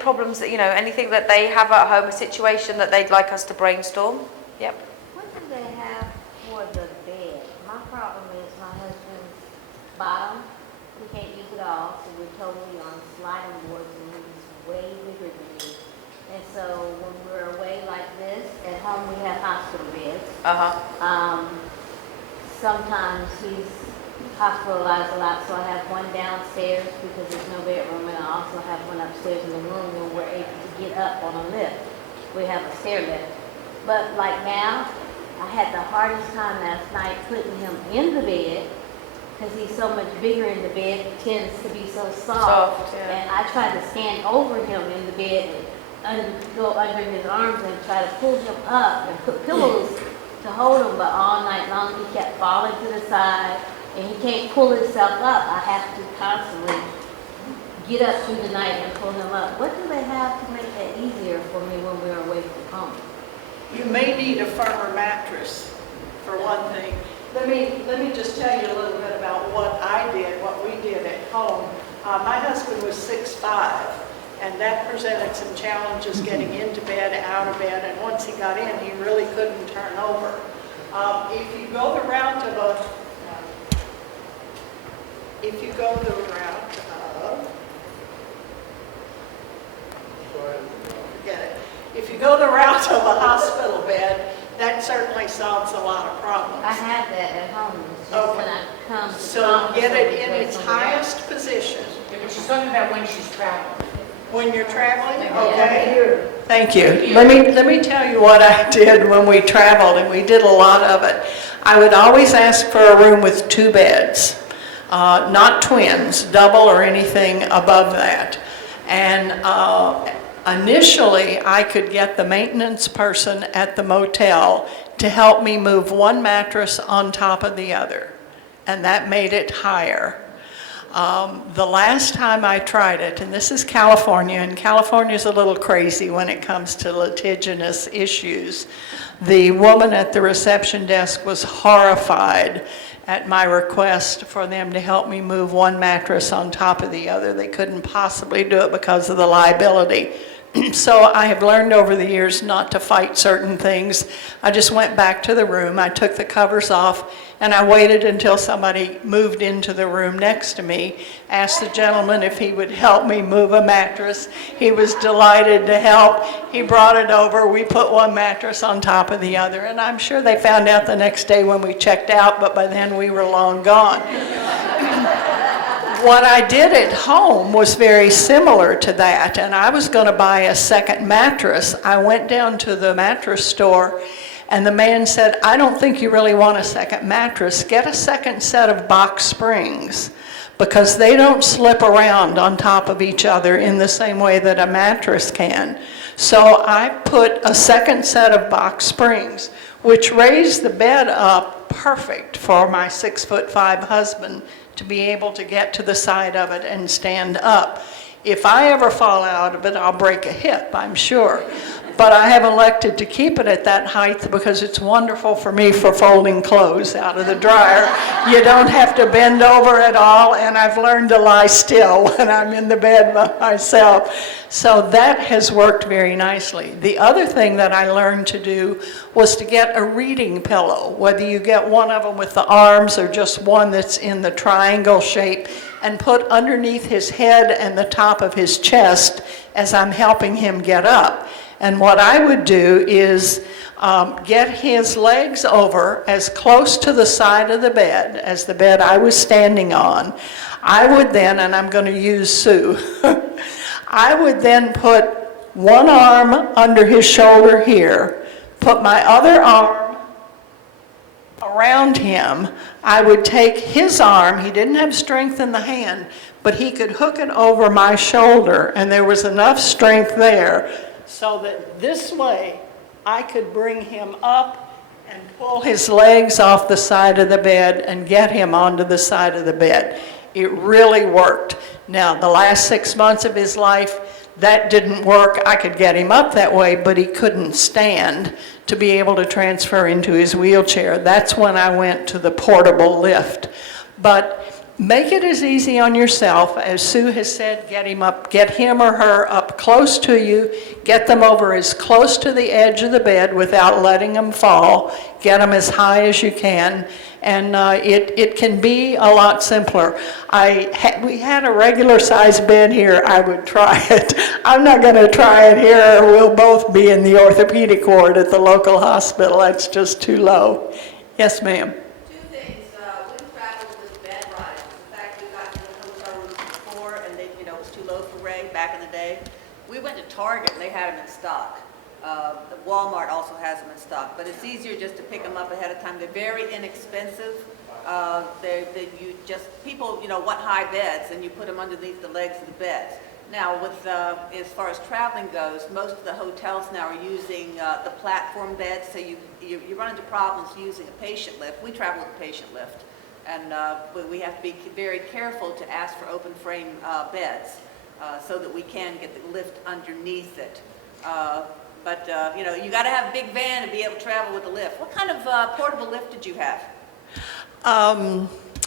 problems that, anything that they have at home, a situation that they'd like us to brainstorm? Yep. What do they have for the bed? My problem is my husband's bottom, he can't use it all, so we're totally on sliding boards and he's way bigger than me. And so when we're away like this, at home we have hospital beds. Sometimes he's hospitalized a lot, so I have one downstairs because there's no bedroom, and I also have one upstairs in the room where we're able to get up on a lift. We have a stair lift. But like now, I had the hardest time last night putting him in the bed because he's so much bigger in the bed, it tends to be so soft. Yeah. And I tried to stand over him in the bed and go under his arms and try to pull him up and put pillows to hold him, but all night long he kept falling to the side. And he can't pull himself up. I have to constantly get up through the night and pull him up. What do they have to make that easier for me when we're away from home? You may need a firmer mattress, for one thing. Let me just tell you a little bit about what I did, what we did at home. My husband was 6'5", And that presented some challenges getting into bed, out of bed, and once he got in, he really couldn't turn over. If you go the route of forget it. If you go the route of a hospital bed, that certainly solves a lot of problems. I have that at home, it's just when I come to So conference, get I it have to in go its somewhere else. highest position. Yeah, but she's talking about when she's traveling. When you're traveling, Yeah. okay? Thank you. Let me tell you what I did when we traveled, and we did a lot of it. I would always ask for a room with 2 beds, not twins, double or anything above that. And initially, I could get the maintenance person at the motel to help me move one mattress on top of the other, and that made it higher. The last time I tried it, and this is California, and California's a little crazy when it comes to litigious issues. The woman at the reception desk was horrified at my request for them to help me move one mattress on top of the other. They couldn't possibly do it because of the liability. So I have learned over the years not to fight certain things. I just went back to the room, I took the covers off, and I waited until somebody moved into the room next to me, asked the gentleman if he would help me move a mattress. He was delighted to help. He brought it over, we put one mattress on top of the other, and I'm sure they found out the next day when we checked out, but by then we were long gone. What I did at home was very similar to that, and I was going to buy a second mattress. I went down to the mattress store, and the man said, I don't think you really want a second mattress. Get a second set of box springs, because they don't slip around on top of each other in the same way that a mattress can. So I put a second set of box springs, which raised the bed up perfect for my 6'5" husband to be able to get to the side of it and stand up. If I ever fall out of it, I'll break a hip, I'm sure. But I have elected to keep it at that height because it's wonderful for me for folding clothes out of the dryer. You don't have to bend over at all, and I've learned to lie still when I'm in the bed by myself. So that has worked very nicely. The other thing that I learned to do was to get a reading pillow, whether you get one of them with the arms or just one that's in the triangle shape, and put underneath his head and the top of his chest as I'm helping him get up. And what I would do is get his legs over as close to the side of the bed as the bed I was standing on. I would then, and I'm going to use Sue, I would then put one arm under his shoulder here, put my other arm around him. I would take his arm, he didn't have strength in the hand, but he could hook it over my shoulder, and there was enough strength there so that this way I could bring him up and pull his legs off the side of the bed and get him onto the side of the bed. It really worked. Now, the last 6 months of his life, that didn't work. I could get him up that way, but he couldn't stand to be able to transfer into his wheelchair. That's when I went to the portable lift. But make it as easy on yourself. As Sue has said, get him up, get him or her up close to you, get them over as close to the edge of the bed without letting them fall, get them as high as you can, and it can be a lot simpler. We had a regular sized bed here. I would try it. I'm not going to try it here, or we'll both be in the orthopedic ward at the local hospital. That's just too low. Yes, ma'am. Two things. We traveled with bed rides. In fact, we got to the hotel room before, and they, it was too low for Ray back in the day. We went to Target, and they had them in stock. The Walmart also has them in stock, but it's easier just to pick them up ahead of time. They're very inexpensive. People want high beds, and you put them underneath the legs of the beds. Now, with as far as traveling goes, most of the hotels now are using the platform beds, so you run into problems using a patient lift. We travel with a patient lift, and we have to be very careful to ask for open frame beds so that we can get the lift underneath it. But you got to have a big van to be able to travel with a lift. What kind of portable lift did you have?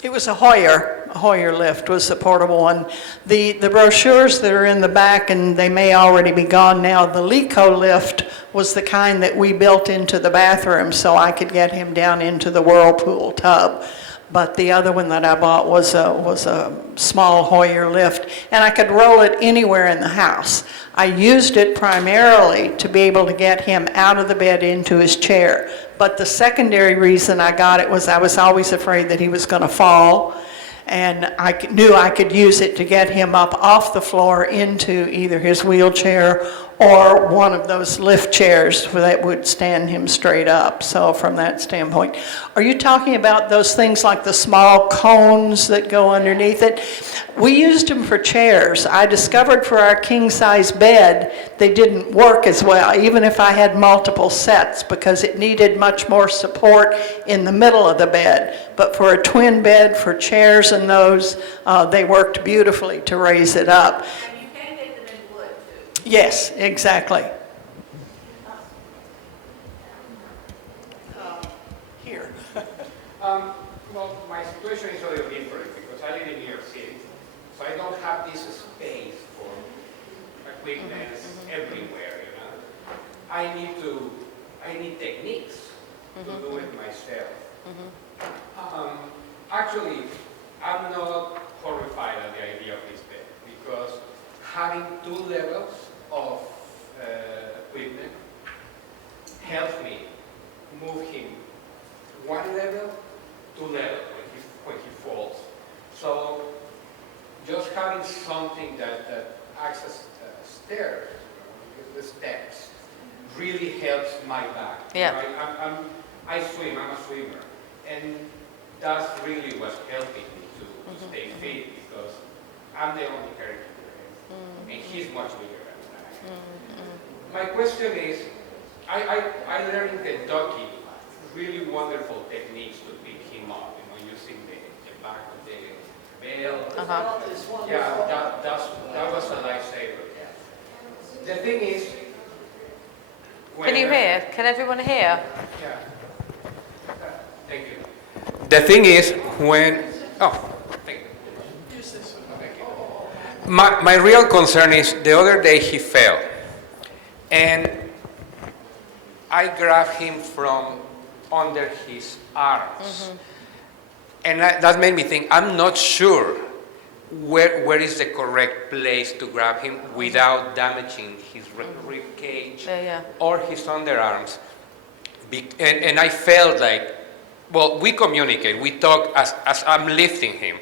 It was a Hoyer, Hoyer lift was the portable one. The brochures that are in the back, and they may already be gone now, the Lico lift was the kind that we built into the bathroom so I could get him down into the whirlpool tub. But the other one that I bought was a small Hoyer lift, and I could roll it anywhere in the house. I used it primarily to be able to get him out of the bed into his chair. But the secondary reason I got it was I was always afraid that he was going to fall, and I knew I could use it to get him up off the floor into either his wheelchair or one of those lift chairs that would stand him straight up. So from that standpoint, are you talking about those things like the small cones that go underneath it? We used them for chairs. I discovered for our king-size bed, they didn't work as well, even if I had multiple sets, because it needed much more support in the middle of the bed. But for a twin bed, for chairs and those, they worked beautifully to raise it up. Yes, exactly. Here. Well, my situation is a little different because I live in New York City, so I don't have this space for equipment everywhere, you know. I need techniques to do it myself. Actually, I'm not horrified at the idea of this bed because having 2 levels of equipment helps me move him 1 level, 2 levels when he falls. So just having something that acts as stairs, the steps, really helps my back. Yeah. I swim, I'm a swimmer, and that's really what's helping me to stay fit because I'm the only caregiver, and he's much bigger than I. My question is, I learned in Kentucky really wonderful techniques to pick him up, using the back of the bell. Yeah, that was a lifesaver. The thing is, Can you hear? Can everyone hear? Yeah. Thank you. The thing is, when... Oh, thank you. Use this one. Thank you. My real concern is, the other day he fell. And I grabbed him from under his arms. And that made me think, I'm not sure where is the correct place to grab him without damaging his rib cage or his underarms. And I felt like, well, we communicate, we talk as I'm lifting him.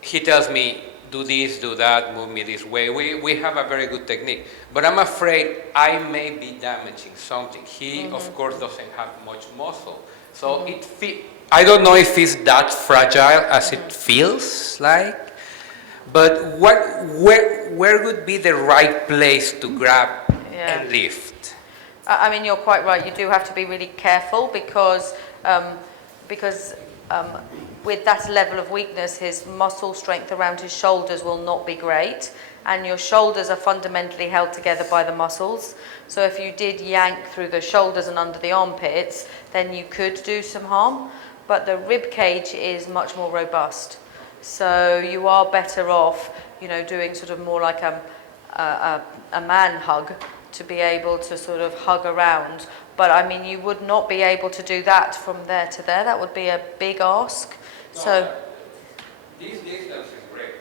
He tells me, do this, do that, move me this way. We have a very good technique. But I'm afraid I may be damaging something. He, of course, doesn't have much muscle. So I don't know if it's that fragile as it feels like. But where would be the right place to grab and lift? I mean, you're quite right. You do have to be really careful because with that level of weakness, his muscle strength around his shoulders will not be great, and your shoulders are fundamentally held together by the muscles. So if you did yank through the shoulders and under the armpits, then you could do some harm, but the rib cage is much more robust. So you are better off, doing sort of more like a man hug to be able to sort of hug around. But I mean, you would not be able to do that from there to there. That would be a big ask. No, so this distance is great.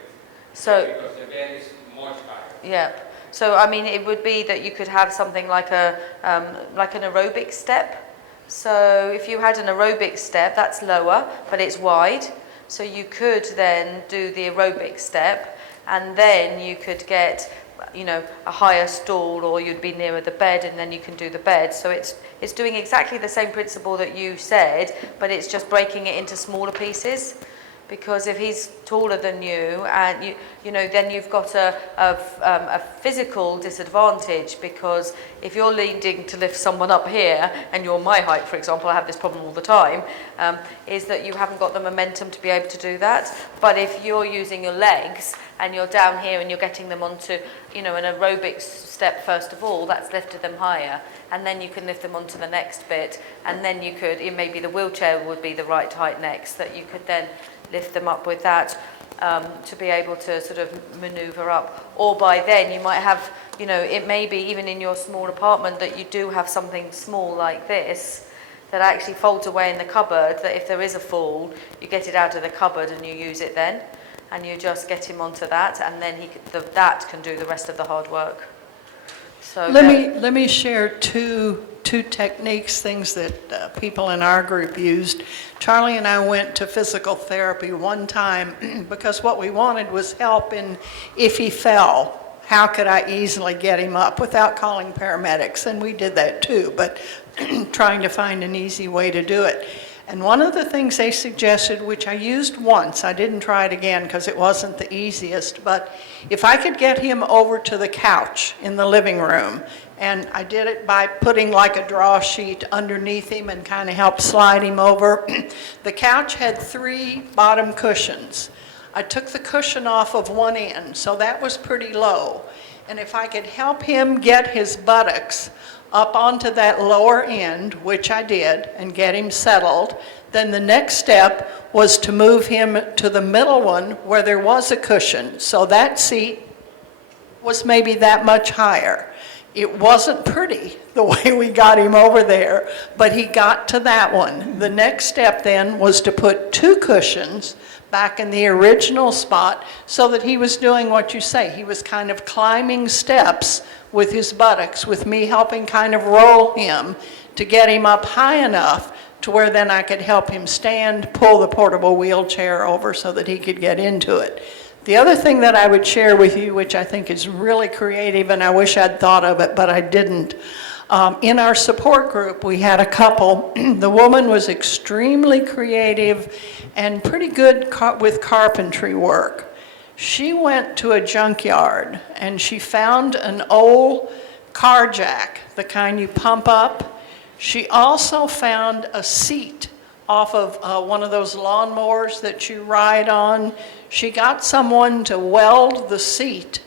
So because the bed is much higher. Yeah. So I mean, it would be that you could have something like an aerobic step. So if you had an aerobic step, that's lower, but it's wide. So you could then do the aerobic step, and then you could get, a higher stool, or you'd be nearer the bed, and then you can do the bed. So it's doing exactly the same principle that you said, but it's just breaking it into smaller pieces. Because if he's taller than you, and then you've got a physical disadvantage, because if you're needing to lift someone up here, and you're my height, for example, I have this problem all the time, is that you haven't got the momentum to be able to do that. But if you're using your legs, and you're down here, and you're getting them onto, an aerobic step first of all, that's lifted them higher, and then you can lift them onto the next bit, and then you could, maybe the wheelchair would be the right height next, that you could then lift them up with that to be able to sort of maneuver up. Or by then you might have, you know, it may be even in your small apartment that you do have something small like this that actually folds away in the cupboard, that if there is a fall, you get it out of the cupboard and you use it then, and you just get him onto that, and then that can do the rest of the hard work. So Let me share two techniques, things that people in our group used. Charlie and I went to physical therapy one time because what we wanted was help in if he fell, how could I easily get him up without calling paramedics? And we did that too, but trying to find an easy way to do it. And one of the things they suggested, which I used once, I didn't try it again because it wasn't the easiest, but if I could get him over to the couch in the living room, and I did it by putting like a draw sheet underneath him and kind of help slide him over. The couch had 3 bottom cushions. I took the cushion off of one end, so that was pretty low. And if I could help him get his buttocks up onto that lower end, which I did, and get him settled, then the next step was to move him to the middle one where there was a cushion. So that seat was maybe that much higher. It wasn't pretty the way we got him over there, but he got to that one. The next step then was to put 2 cushions back in the original spot so that he was doing what you say. He was kind of climbing steps with his buttocks, with me helping kind of roll him to get him up high enough to where then I could help him stand, pull the portable wheelchair over so that he could get into it. The other thing that I would share with you, which I think is really creative, and I wish I'd thought of it, but I didn't. In our support group, we had a couple. The woman was extremely creative and pretty good with carpentry work. She went to a junkyard and she found an old car jack, the kind you pump up. She also found a seat off of one of those lawnmowers that you ride on. She got someone to weld the seat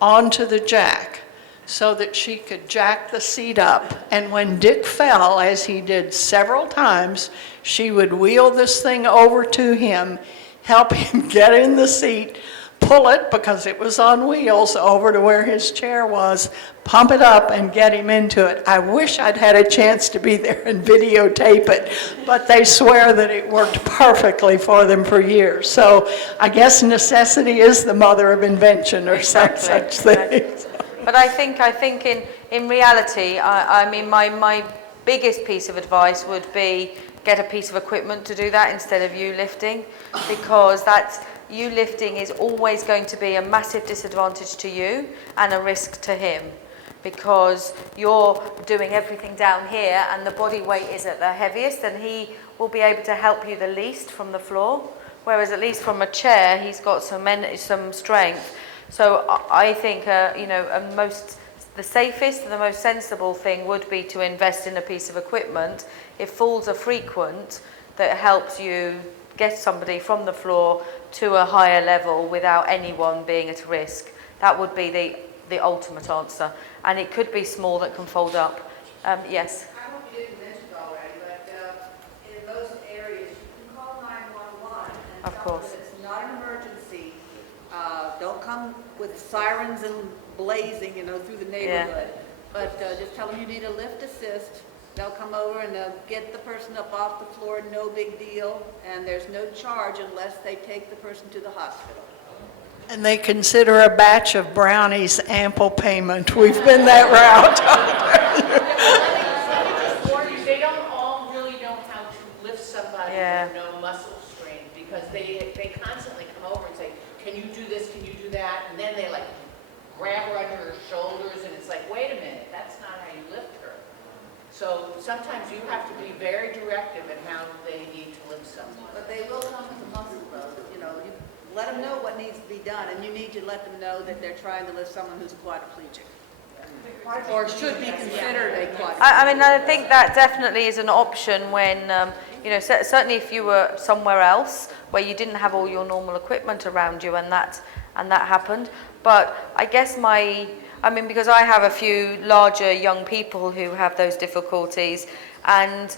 onto the jack so that she could jack the seat up. And when Dick fell, as he did several times, she would wheel this thing over to him, help him get in the seat, pull it, because it was on wheels, over to where his chair was, pump it up and get him into it. I wish I'd had a chance to be there and videotape it, but they swear that it worked perfectly for them for years. So I guess necessity is the mother of invention, or such thing. But I think in reality, I mean, my biggest piece of advice would be get a piece of equipment to do that instead of you lifting, because you lifting is always going to be a massive disadvantage to you and a risk to him, because you're doing everything down here and the body weight is at the heaviest, and he will be able to help you the least from the floor, whereas at least from a chair he's got some strength. So I think the safest and the most sensible thing would be to invest in a piece of equipment, if falls are frequent, that helps you get somebody from the floor to a higher level without anyone being at risk. That would be the ultimate answer. And it could be small that can fold up. Yes? I hope you didn't mention it already, but in most areas, you can call 911 and tell them that it's not an emergency. Don't come with sirens and blazing, through the neighborhood. Yeah. But just tell them you need a lift assist. They'll come over and they'll get the person up off the floor, no big deal, and there's no charge unless they take the person to the hospital. And they consider a batch of brownies ample payment. We've been that route. They don't all really know how to lift somebody with no muscle strain, because they constantly come over and say, can you do this, can you do that? And then they grab her under her shoulders, and it's like, wait a minute, that's not how you lift her. So sometimes you have to be very directive in how they need to lift someone. But they will come with the muscle though. You let them know what needs to be done, and you need to let them know that they're trying to lift someone who's quadriplegic. Or should be considered a quadriplegic. I think that definitely is an option when, certainly if you were somewhere else where you didn't have all your normal equipment around you and that happened. But I guess because I have a few larger young people who have those difficulties, and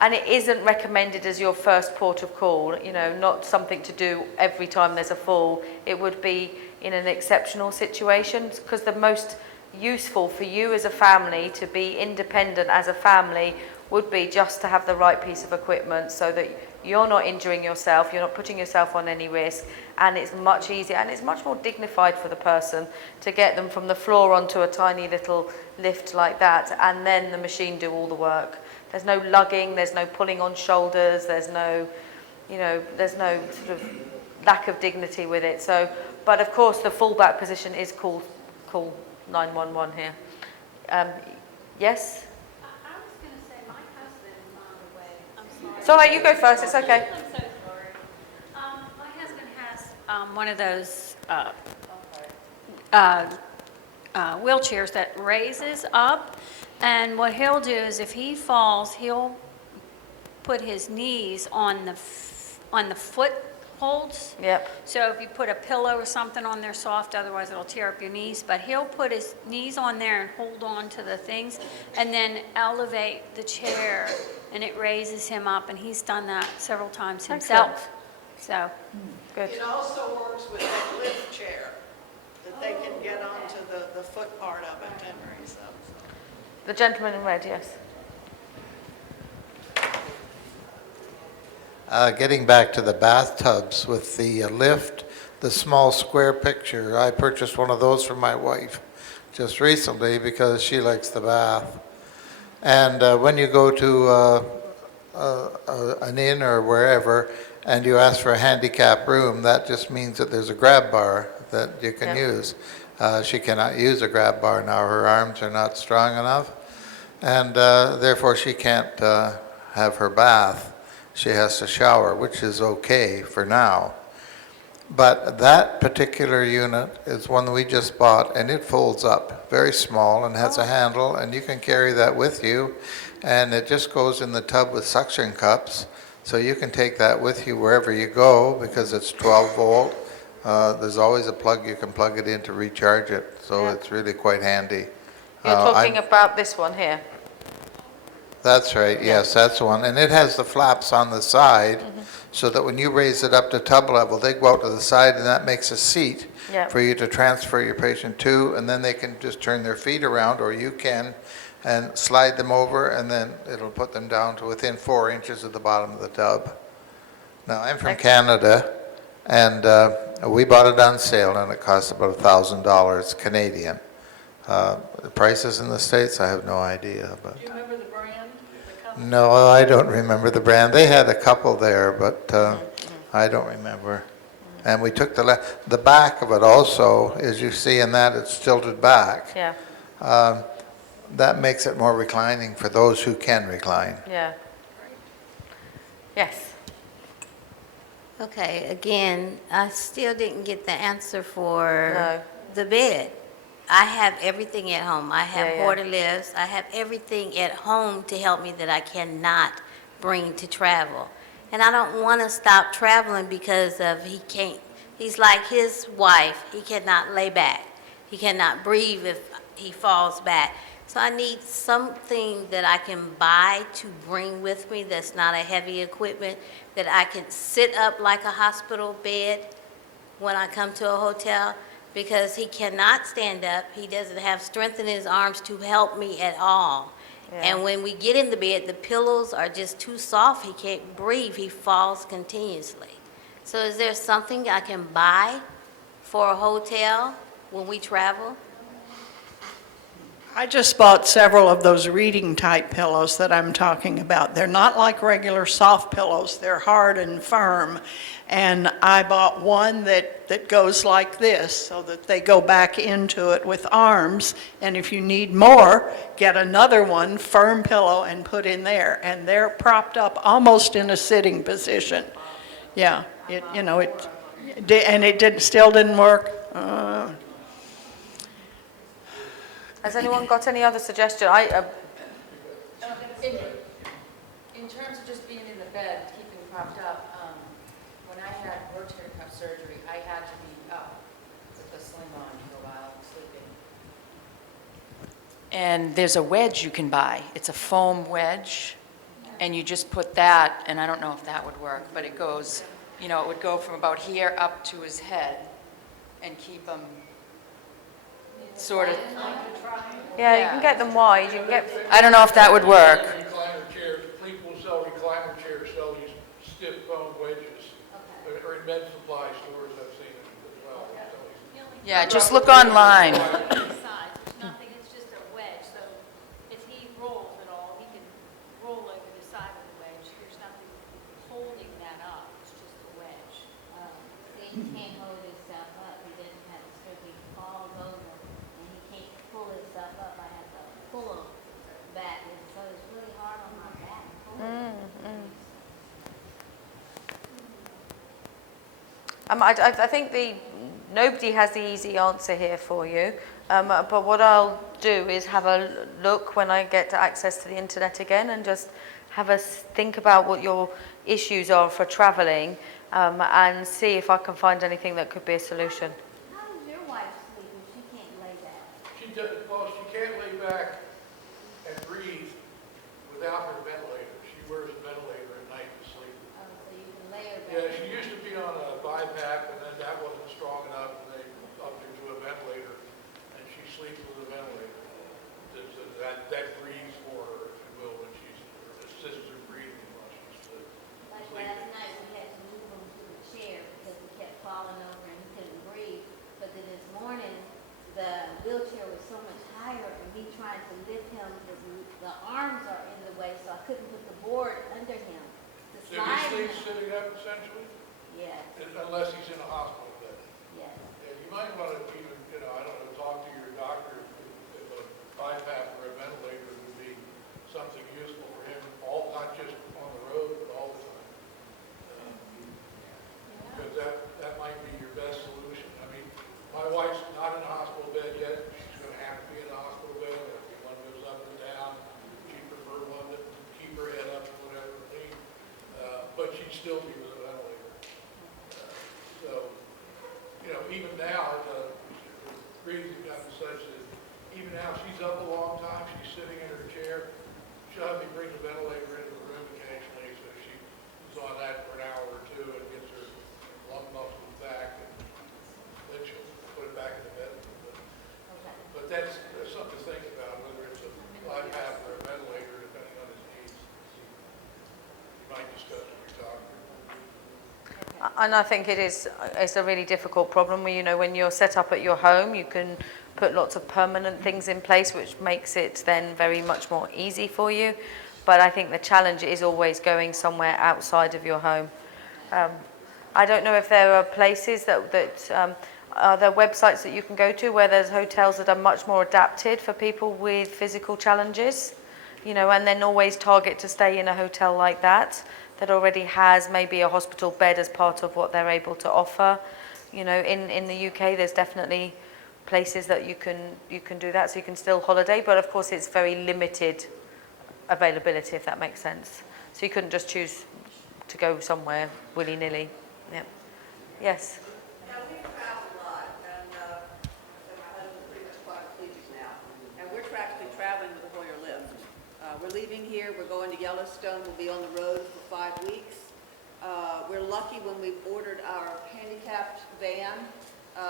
And it isn't recommended as your first port of call, you know, not something to do every time there's a fall. It would be in an exceptional situation, because the most useful for you as a family to be independent as a family would be just to have the right piece of equipment so that you're not injuring yourself, you're not putting yourself on any risk, and it's much easier and it's much more dignified for the person to get them from the floor onto a tiny little lift like that, and then the machine do all the work. There's no lugging, there's no pulling on shoulders, there's no, you know, there's no sort of lack of dignity with it. So, but of course the fallback position is call 911 here. Yes? I was going to say, my husband is on the way. I'm sorry. It's all right, you go first, it's okay. I'm so sorry. My husband has one of those wheelchairs that raises up. And what he'll do is if he falls, he'll put his knees on the foot holds. Yep. So if you put a pillow or something on there soft, otherwise it'll tear up your knees. But he'll put his knees on there and hold on to the things and then elevate the chair, and it raises him up. And he's done that several times himself. So Good. It also works with that lift chair, that they can get onto the foot part of it and raise up. The gentleman in red, yes. Getting back to the bathtubs with the lift, the small square picture, I purchased one of those for my wife just recently because she likes the bath. And when you go to an inn or wherever and you ask for a handicap room, that just means that there's a grab bar that you can use. She cannot use a grab bar now. Her arms are not strong enough, and therefore she can't have her bath. She has to shower, which is okay for now. But that particular unit is one we just bought, and it folds up, very small, and has a handle, and you can carry that with you, and it just goes in the tub with suction cups, so you can take that with you wherever you go because it's 12 volt. There's always a plug you can plug it in to recharge it, so it's really quite handy. You're talking about this one here. That's right, yes, that's the one. And it has the flaps on the side, so that when you raise it up to tub level, they go out to the side, and that makes a seat for you to transfer your patient to, and then they can just turn their feet around, or you can, and slide them over, and then it'll put them down to within 4 inches of the bottom of the tub. Now, I'm from Canada, and we bought it on sale, and it cost about $1,000 Canadian. The prices in the States, I have no idea. But Do you remember the brand? no, I don't remember the brand. They had a couple there, but I don't remember. And we took the back of it also, as you see in that, it's tilted back. Yeah. That makes it more reclining for those who can recline. Yeah. Yes. Okay, again, I still didn't get the answer for the bed. I have everything at home. I have border lifts. I have everything at home to help me that I cannot bring to travel. And I don't want to stop traveling because of he can't. He's like his wife. He cannot lay back. He cannot breathe if he falls back. So I need something that I can buy to bring with me that's not a heavy equipment, that I can sit up like a hospital bed when I come to a hotel, because he cannot stand up. He doesn't have strength in his arms to help me at all. And when we get in the bed, the pillows are just too soft. He can't breathe. He falls continuously. So is there something I can buy for a hotel when we travel? I just bought several of those reading type pillows that I'm talking about. They're not like regular soft pillows. They're hard and firm. And I bought one that goes like this, so that they go back into it with arms. And if you need more, get another one, firm pillow, and put in there. And they're propped up almost in a sitting position. Yeah, still didn't work. Has anyone got any other suggestion? In terms of just being in the bed, keeping propped up, when I had rotator cuff surgery, I had to be up with a sling on for a while, sleeping. And there's a wedge you can buy. It's a foam wedge, and you just put that, and I don't know if that would work, but it goes, you know, it would go from about here up to his head and keep him sort of, Yeah, you can get them wide, you can get, I don't know if that would work. Recliner chairs, people who sell recliner chairs sell these stiff foam wedges. Or in med supply stores, I've seen it as well. Yeah, just look online. Sides, there's nothing, it's just a wedge, so if he rolls at all, he can roll over the side of the wedge. There's nothing holding that up, it's just a wedge. See, he can't hold himself up, he doesn't have the strength, he falls over, and he can't pull himself up, I have to pull him back, and so it's really hard on my back. I think nobody has the easy answer here for you, but what I'll do is have a look when I get access to the internet again and just have a think about what your issues are for travelling and see if I can find anything that could be a solution. How does your wife sleep if she can't lay back? She can't lay back and breathe without her ventilator. She wears a ventilator at night to sleep. Oh, so you can lay her back. Yeah, she used to be on a BiPAP, and then that wasn't strong enough, and they upped her to a ventilator, and she sleeps with a ventilator. That breathes for her, if you will, when she's, assists her breathing while she's Like sleeping. last night, we had to move him to the chair because he kept falling over and he couldn't breathe. But then this morning, the wheelchair was so much higher and me trying to lift him, the arms are in the way, so I couldn't put the board under him to So he slide sleeps him. sitting up essentially, Yes, unless he's in a hospital bed. yes. Yeah, you might want to even, I don't know, talk to your doctor if a BiPAP or a ventilator would be something useful for him, not just on the road, but all the time. Because that might be your best solution. I mean, my wife's not in a hospital bed yet. She's going to have to be in a hospital bed. If one goes up and down, she prefer one that can keep her head up or whatever. But she'd still be with a ventilator. So, even now, the breathing gotten such that even now she's up a long time, she's sitting in her chair. She'll have me bring the ventilator into the room occasionally, so she's on that for an hour or two and gets her lung muscles back, and then she'll put it back in the bed. But that's something to think about, whether it's a BiPAP or a ventilator, depending on his needs. You might discuss with your doctor. And I think it's a really difficult problem where, when you're set up at your home, you can put lots of permanent things in place, which makes it then very much more easy for you. But I think the challenge is always going somewhere outside of your home. I don't know if there are places are there websites that you can go to where there's hotels that are much more adapted for people with physical challenges, and then always target to stay in a hotel like that already has maybe a hospital bed as part of what they're able to offer. In the UK, there's definitely places that you can do that, so you can still holiday, but of course it's very limited availability, if that makes sense. So you couldn't just choose to go somewhere willy-nilly. Yep. Yes. Now, we travel a lot, and my husband's pretty much quadriplegic now, and we're actually traveling with a Hoyer lift. We're leaving here, we're going to Yellowstone, we'll be on the road for 5 weeks. We're lucky when we ordered our handicapped van.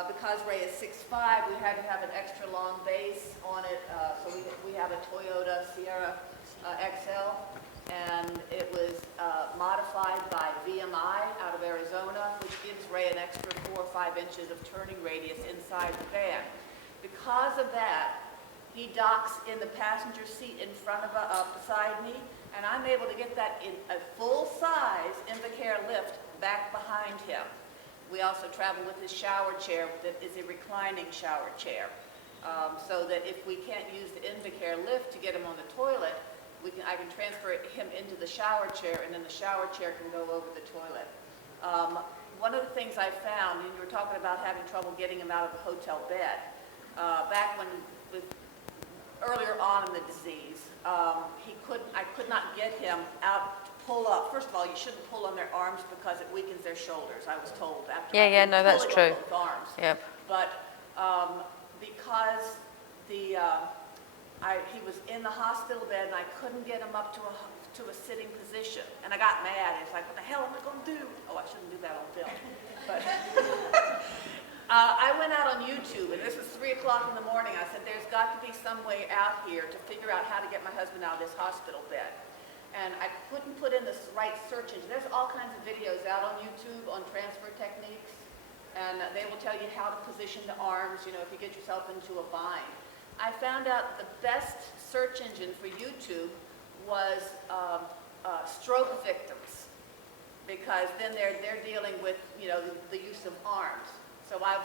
Because Ray is 6'5", we had to have an extra long base on it, so we have a Toyota Sierra XL, and it was modified by VMI out of Arizona, which gives Ray an extra 4 or 5 inches of turning radius inside the van. Because of that, he docks in the passenger seat in front of beside me, and I'm able to get that in a full-size Invacare lift back behind him. We also travel with his shower chair that is a reclining shower chair, so that if we can't use the Invacare lift to get him on the toilet, I can transfer him into the shower chair, and then the shower chair can go over the toilet. One of the things I found, and you were talking about having trouble getting him out of the hotel bed, back when earlier on in the disease, I could not get him out to pull up. First of all, you shouldn't pull on their arms because it weakens their shoulders, I was told. After No, that's true. Both arms. Yep. But because he was in the hospital bed and I couldn't get him up to to a sitting position. And I got mad. It's like, what the hell am I going to do? Oh, I shouldn't do that on film. But I went out on YouTube, and this was 3 o'clock in the morning. I said, there's got to be some way out here to figure out how to get my husband out of this hospital bed. And I couldn't put in the right search engine. There's all kinds of videos out on YouTube on transfer techniques, and they will tell you how to position the arms, you know, if you get yourself into a bind. I found out the best search engine for YouTube was stroke victims, because then they're dealing with, you know, the use of arms. So I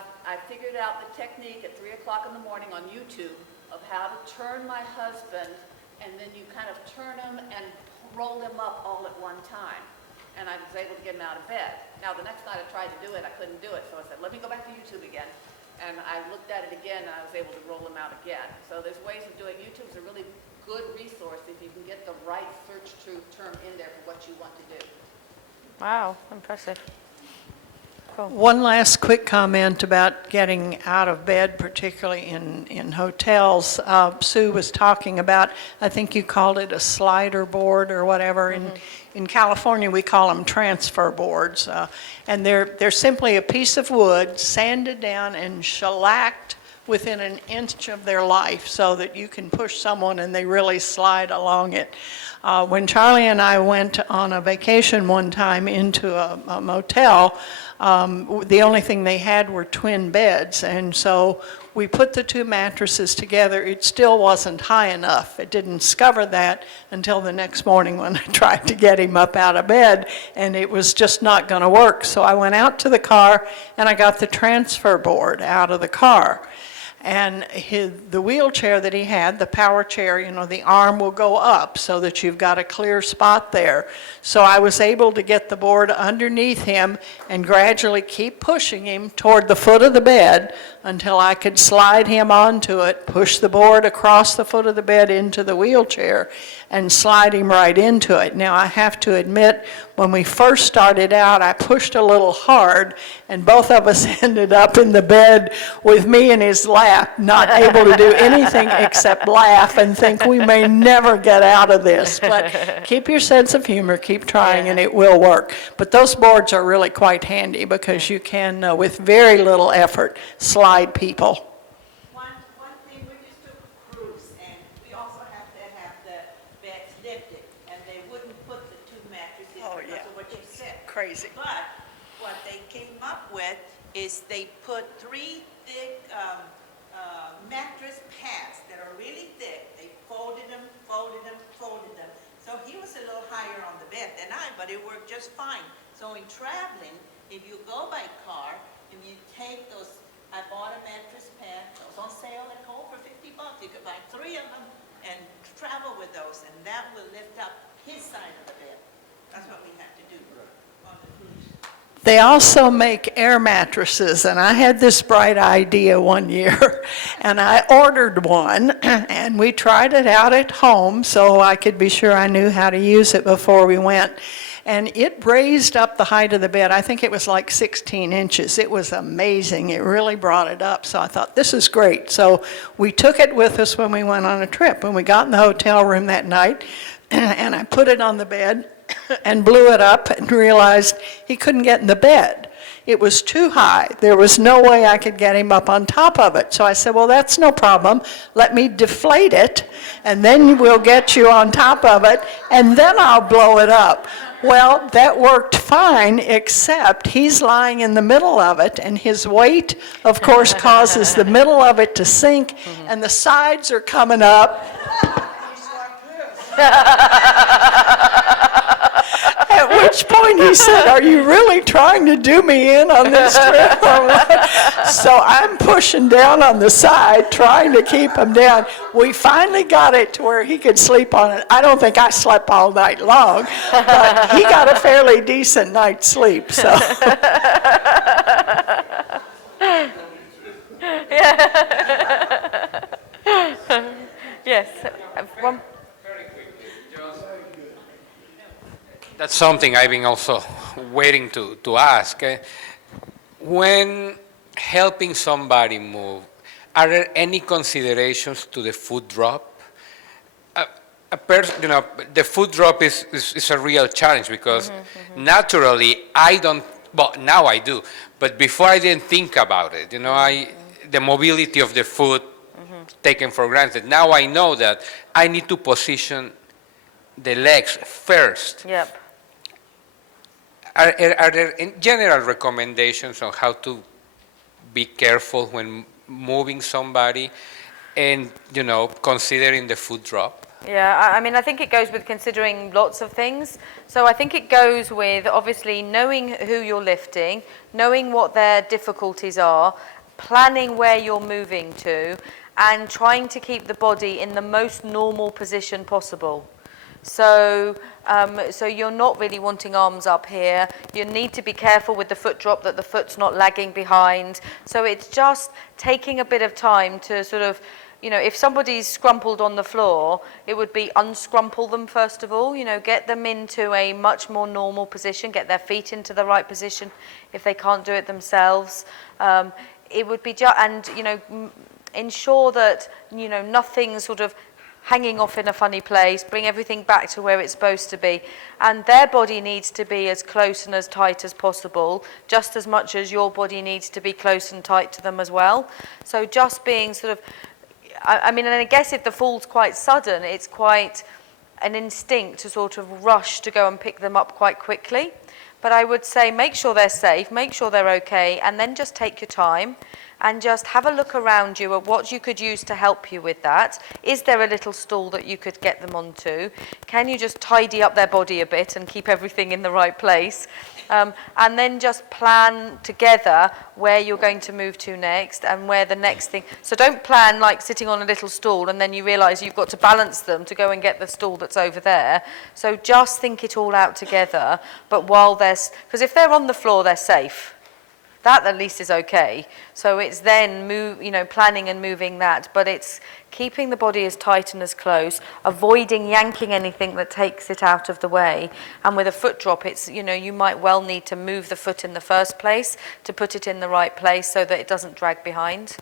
figured out the technique at 3 o'clock in the morning on YouTube of how to turn my husband, and then you kind of turn him and roll him up all at one time. And I was able to get him out of bed. Now, the next night I tried to do it, I couldn't do it. So I said, let me go back to YouTube again. And I looked at it again, and I was able to roll him out again. So there's ways of doing it. YouTube's a really good resource if you can get the right search term in there for what you want to do. Wow, impressive. Cool. One last quick comment about getting out of bed, particularly in hotels. Sue was talking about, I think you called it a slider board or whatever. In California, we call them transfer boards. And they're simply a piece of wood sanded down and shellacked within an inch of their life so that you can push someone and they really slide along it. When Charlie and I went on a vacation one time into a motel, the only thing they had were twin beds, and so we put the two mattresses together. It still wasn't high enough. It didn't discover that until the next morning when I tried to get him up out of bed, and it was just not going to work. So I went out to the car and I got the transfer board out of the car. And the wheelchair that he had, the power chair, you know, the arm will go up so that you've got a clear spot there. So I was able to get the board underneath him and gradually keep pushing him toward the foot of the bed until I could slide him onto it, push the board across the foot of the bed into the wheelchair, and slide him right into it. Now, I have to admit, when we first started out, I pushed a little hard, and both of us ended up in the bed with me in his lap, not able to do anything except laugh and think we may never get out of this. But keep your sense of humor, keep trying, and it will work. But those boards are really quite handy because you can, with very little effort, slide people. One thing, we just took a cruise, and we also have the beds lifted, and they wouldn't put the two mattresses because of what you said. Crazy. But what they came up with is they put 3 thick mattress pads that are really thick. They folded them. So he was a little higher on the bed than I, but it worked just fine. So in traveling, if you go by car, if you take those, I bought a mattress pad, those on sale at Home for $50. You could buy 3 of them and travel with those, and that will lift up his side of the bed. That's what we have to do on the cruise. They also make air mattresses, and I had this bright idea one year, and I ordered one, and we tried it out at home so I could be sure I knew how to use it before we went. And it raised up the height of the bed. I think it was like 16 inches. It was amazing. It really brought it up. So I thought, this is great. So we took it with us when we went on a trip. When we got in the hotel room that night, and I put it on the bed and blew it up and realized he couldn't get in the bed. It was too high. There was no way I could get him up on top of it. So I said, well, that's no problem. Let me deflate it, and then we'll get you on top of it, and then I'll blow it up. Well, that worked fine, except he's lying in the middle of it, and his weight, of course, causes the middle of it to sink, and the sides are coming up. At which point he said, are you really trying to do me in on this trip or what? So I'm pushing down on the side, trying to keep him down. We finally got it to where he could sleep on it. I don't think I slept all night long, but he got a fairly decent night's sleep. So. Yes. One. That's something I've been also waiting to ask. When helping somebody move, are there any considerations to the foot drop? the foot drop is a real challenge because naturally I don't, well, now I do, but before I didn't think about it. The mobility of the foot taken for granted. Now I know that I need to position the legs first. Yep. Are there in general recommendations on how to be careful when moving somebody and, considering the foot drop? Yeah, I mean, I think it goes with considering lots of things. So I think it goes with obviously knowing who you're lifting, knowing what their difficulties are, planning where you're moving to, and trying to keep the body in the most normal position possible. So you're not really wanting arms up here. You need to be careful with the foot drop that the foot's not lagging behind. So it's just taking a bit of time to sort of, if somebody's scrumpled on the floor, it would be unscrumple them first of all, get them into a much more normal position, get their feet into the right position if they can't do it themselves. It would be ensure that, nothing's sort of hanging off in a funny place, bring everything back to where it's supposed to be. And their body needs to be as close and as tight as possible, just as much as your body needs to be close and tight to them as well. So just being sort of, and I guess if the fall's quite sudden, it's quite an instinct to sort of rush to go and pick them up quite quickly. But I would say make sure they're safe, make sure they're okay, and then just take your time and just have a look around you at what you could use to help you with that. Is there a little stool that you could get them onto? Can you just tidy up their body a bit and keep everything in the right place? And then just plan together where you're going to move to next and where the next thing. So don't plan like sitting on a little stool and then you realise you've got to balance them to go and get the stool that's over there. So just think it all out together. But while because if they're on the floor, they're safe. That at least is okay. So it's then planning and moving that, but it's keeping the body as tight and as close, avoiding yanking anything that takes it out of the way. And with a foot drop, it's, you might well need to move the foot in the first place to put it in the right place so that it doesn't drag behind.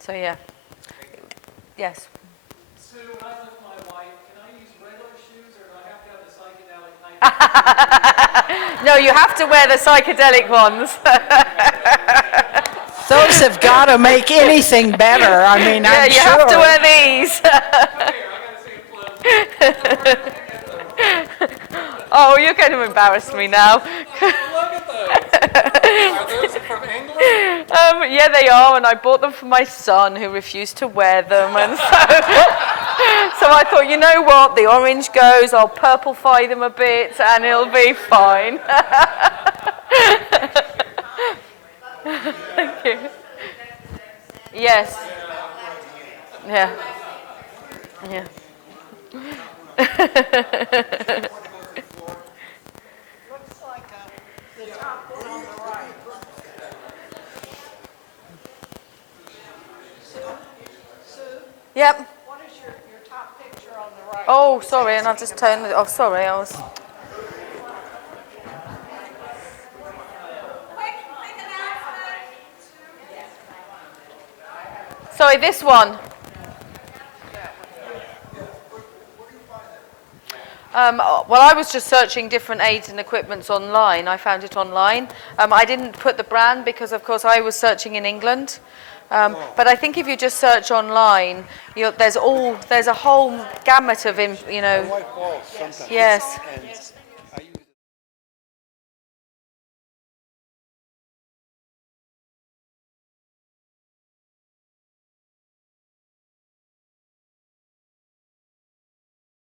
So yeah. Yes. Sue, I live with my wife. Can I use regular shoes or do I have to have the psychedelic Nike? No, you have to wear the psychedelic ones. Those have got to make anything better. I mean, yeah, I'm you sure. have to wear these. Oh, you're going to embarrass me now. Look at those. Are those from England? Yeah, they are, and I bought them for my son who refused to wear them, and so I thought, you know what, the orange goes, I'll purplefy them a bit, and it'll be fine. Thank you. Yes. Yeah. Yeah. Looks like the top one on the right. Sue? Yep. What is your top picture on the right? Oh, sorry, and I've just turned it off. Sorry, I was... Sorry, this one. Well, I was just searching different aids and equipments online. I found it online. I didn't put the brand because, of course, I was searching in England. But I think if you just search online, there's a whole gamut of, White balls sometimes. Yes. And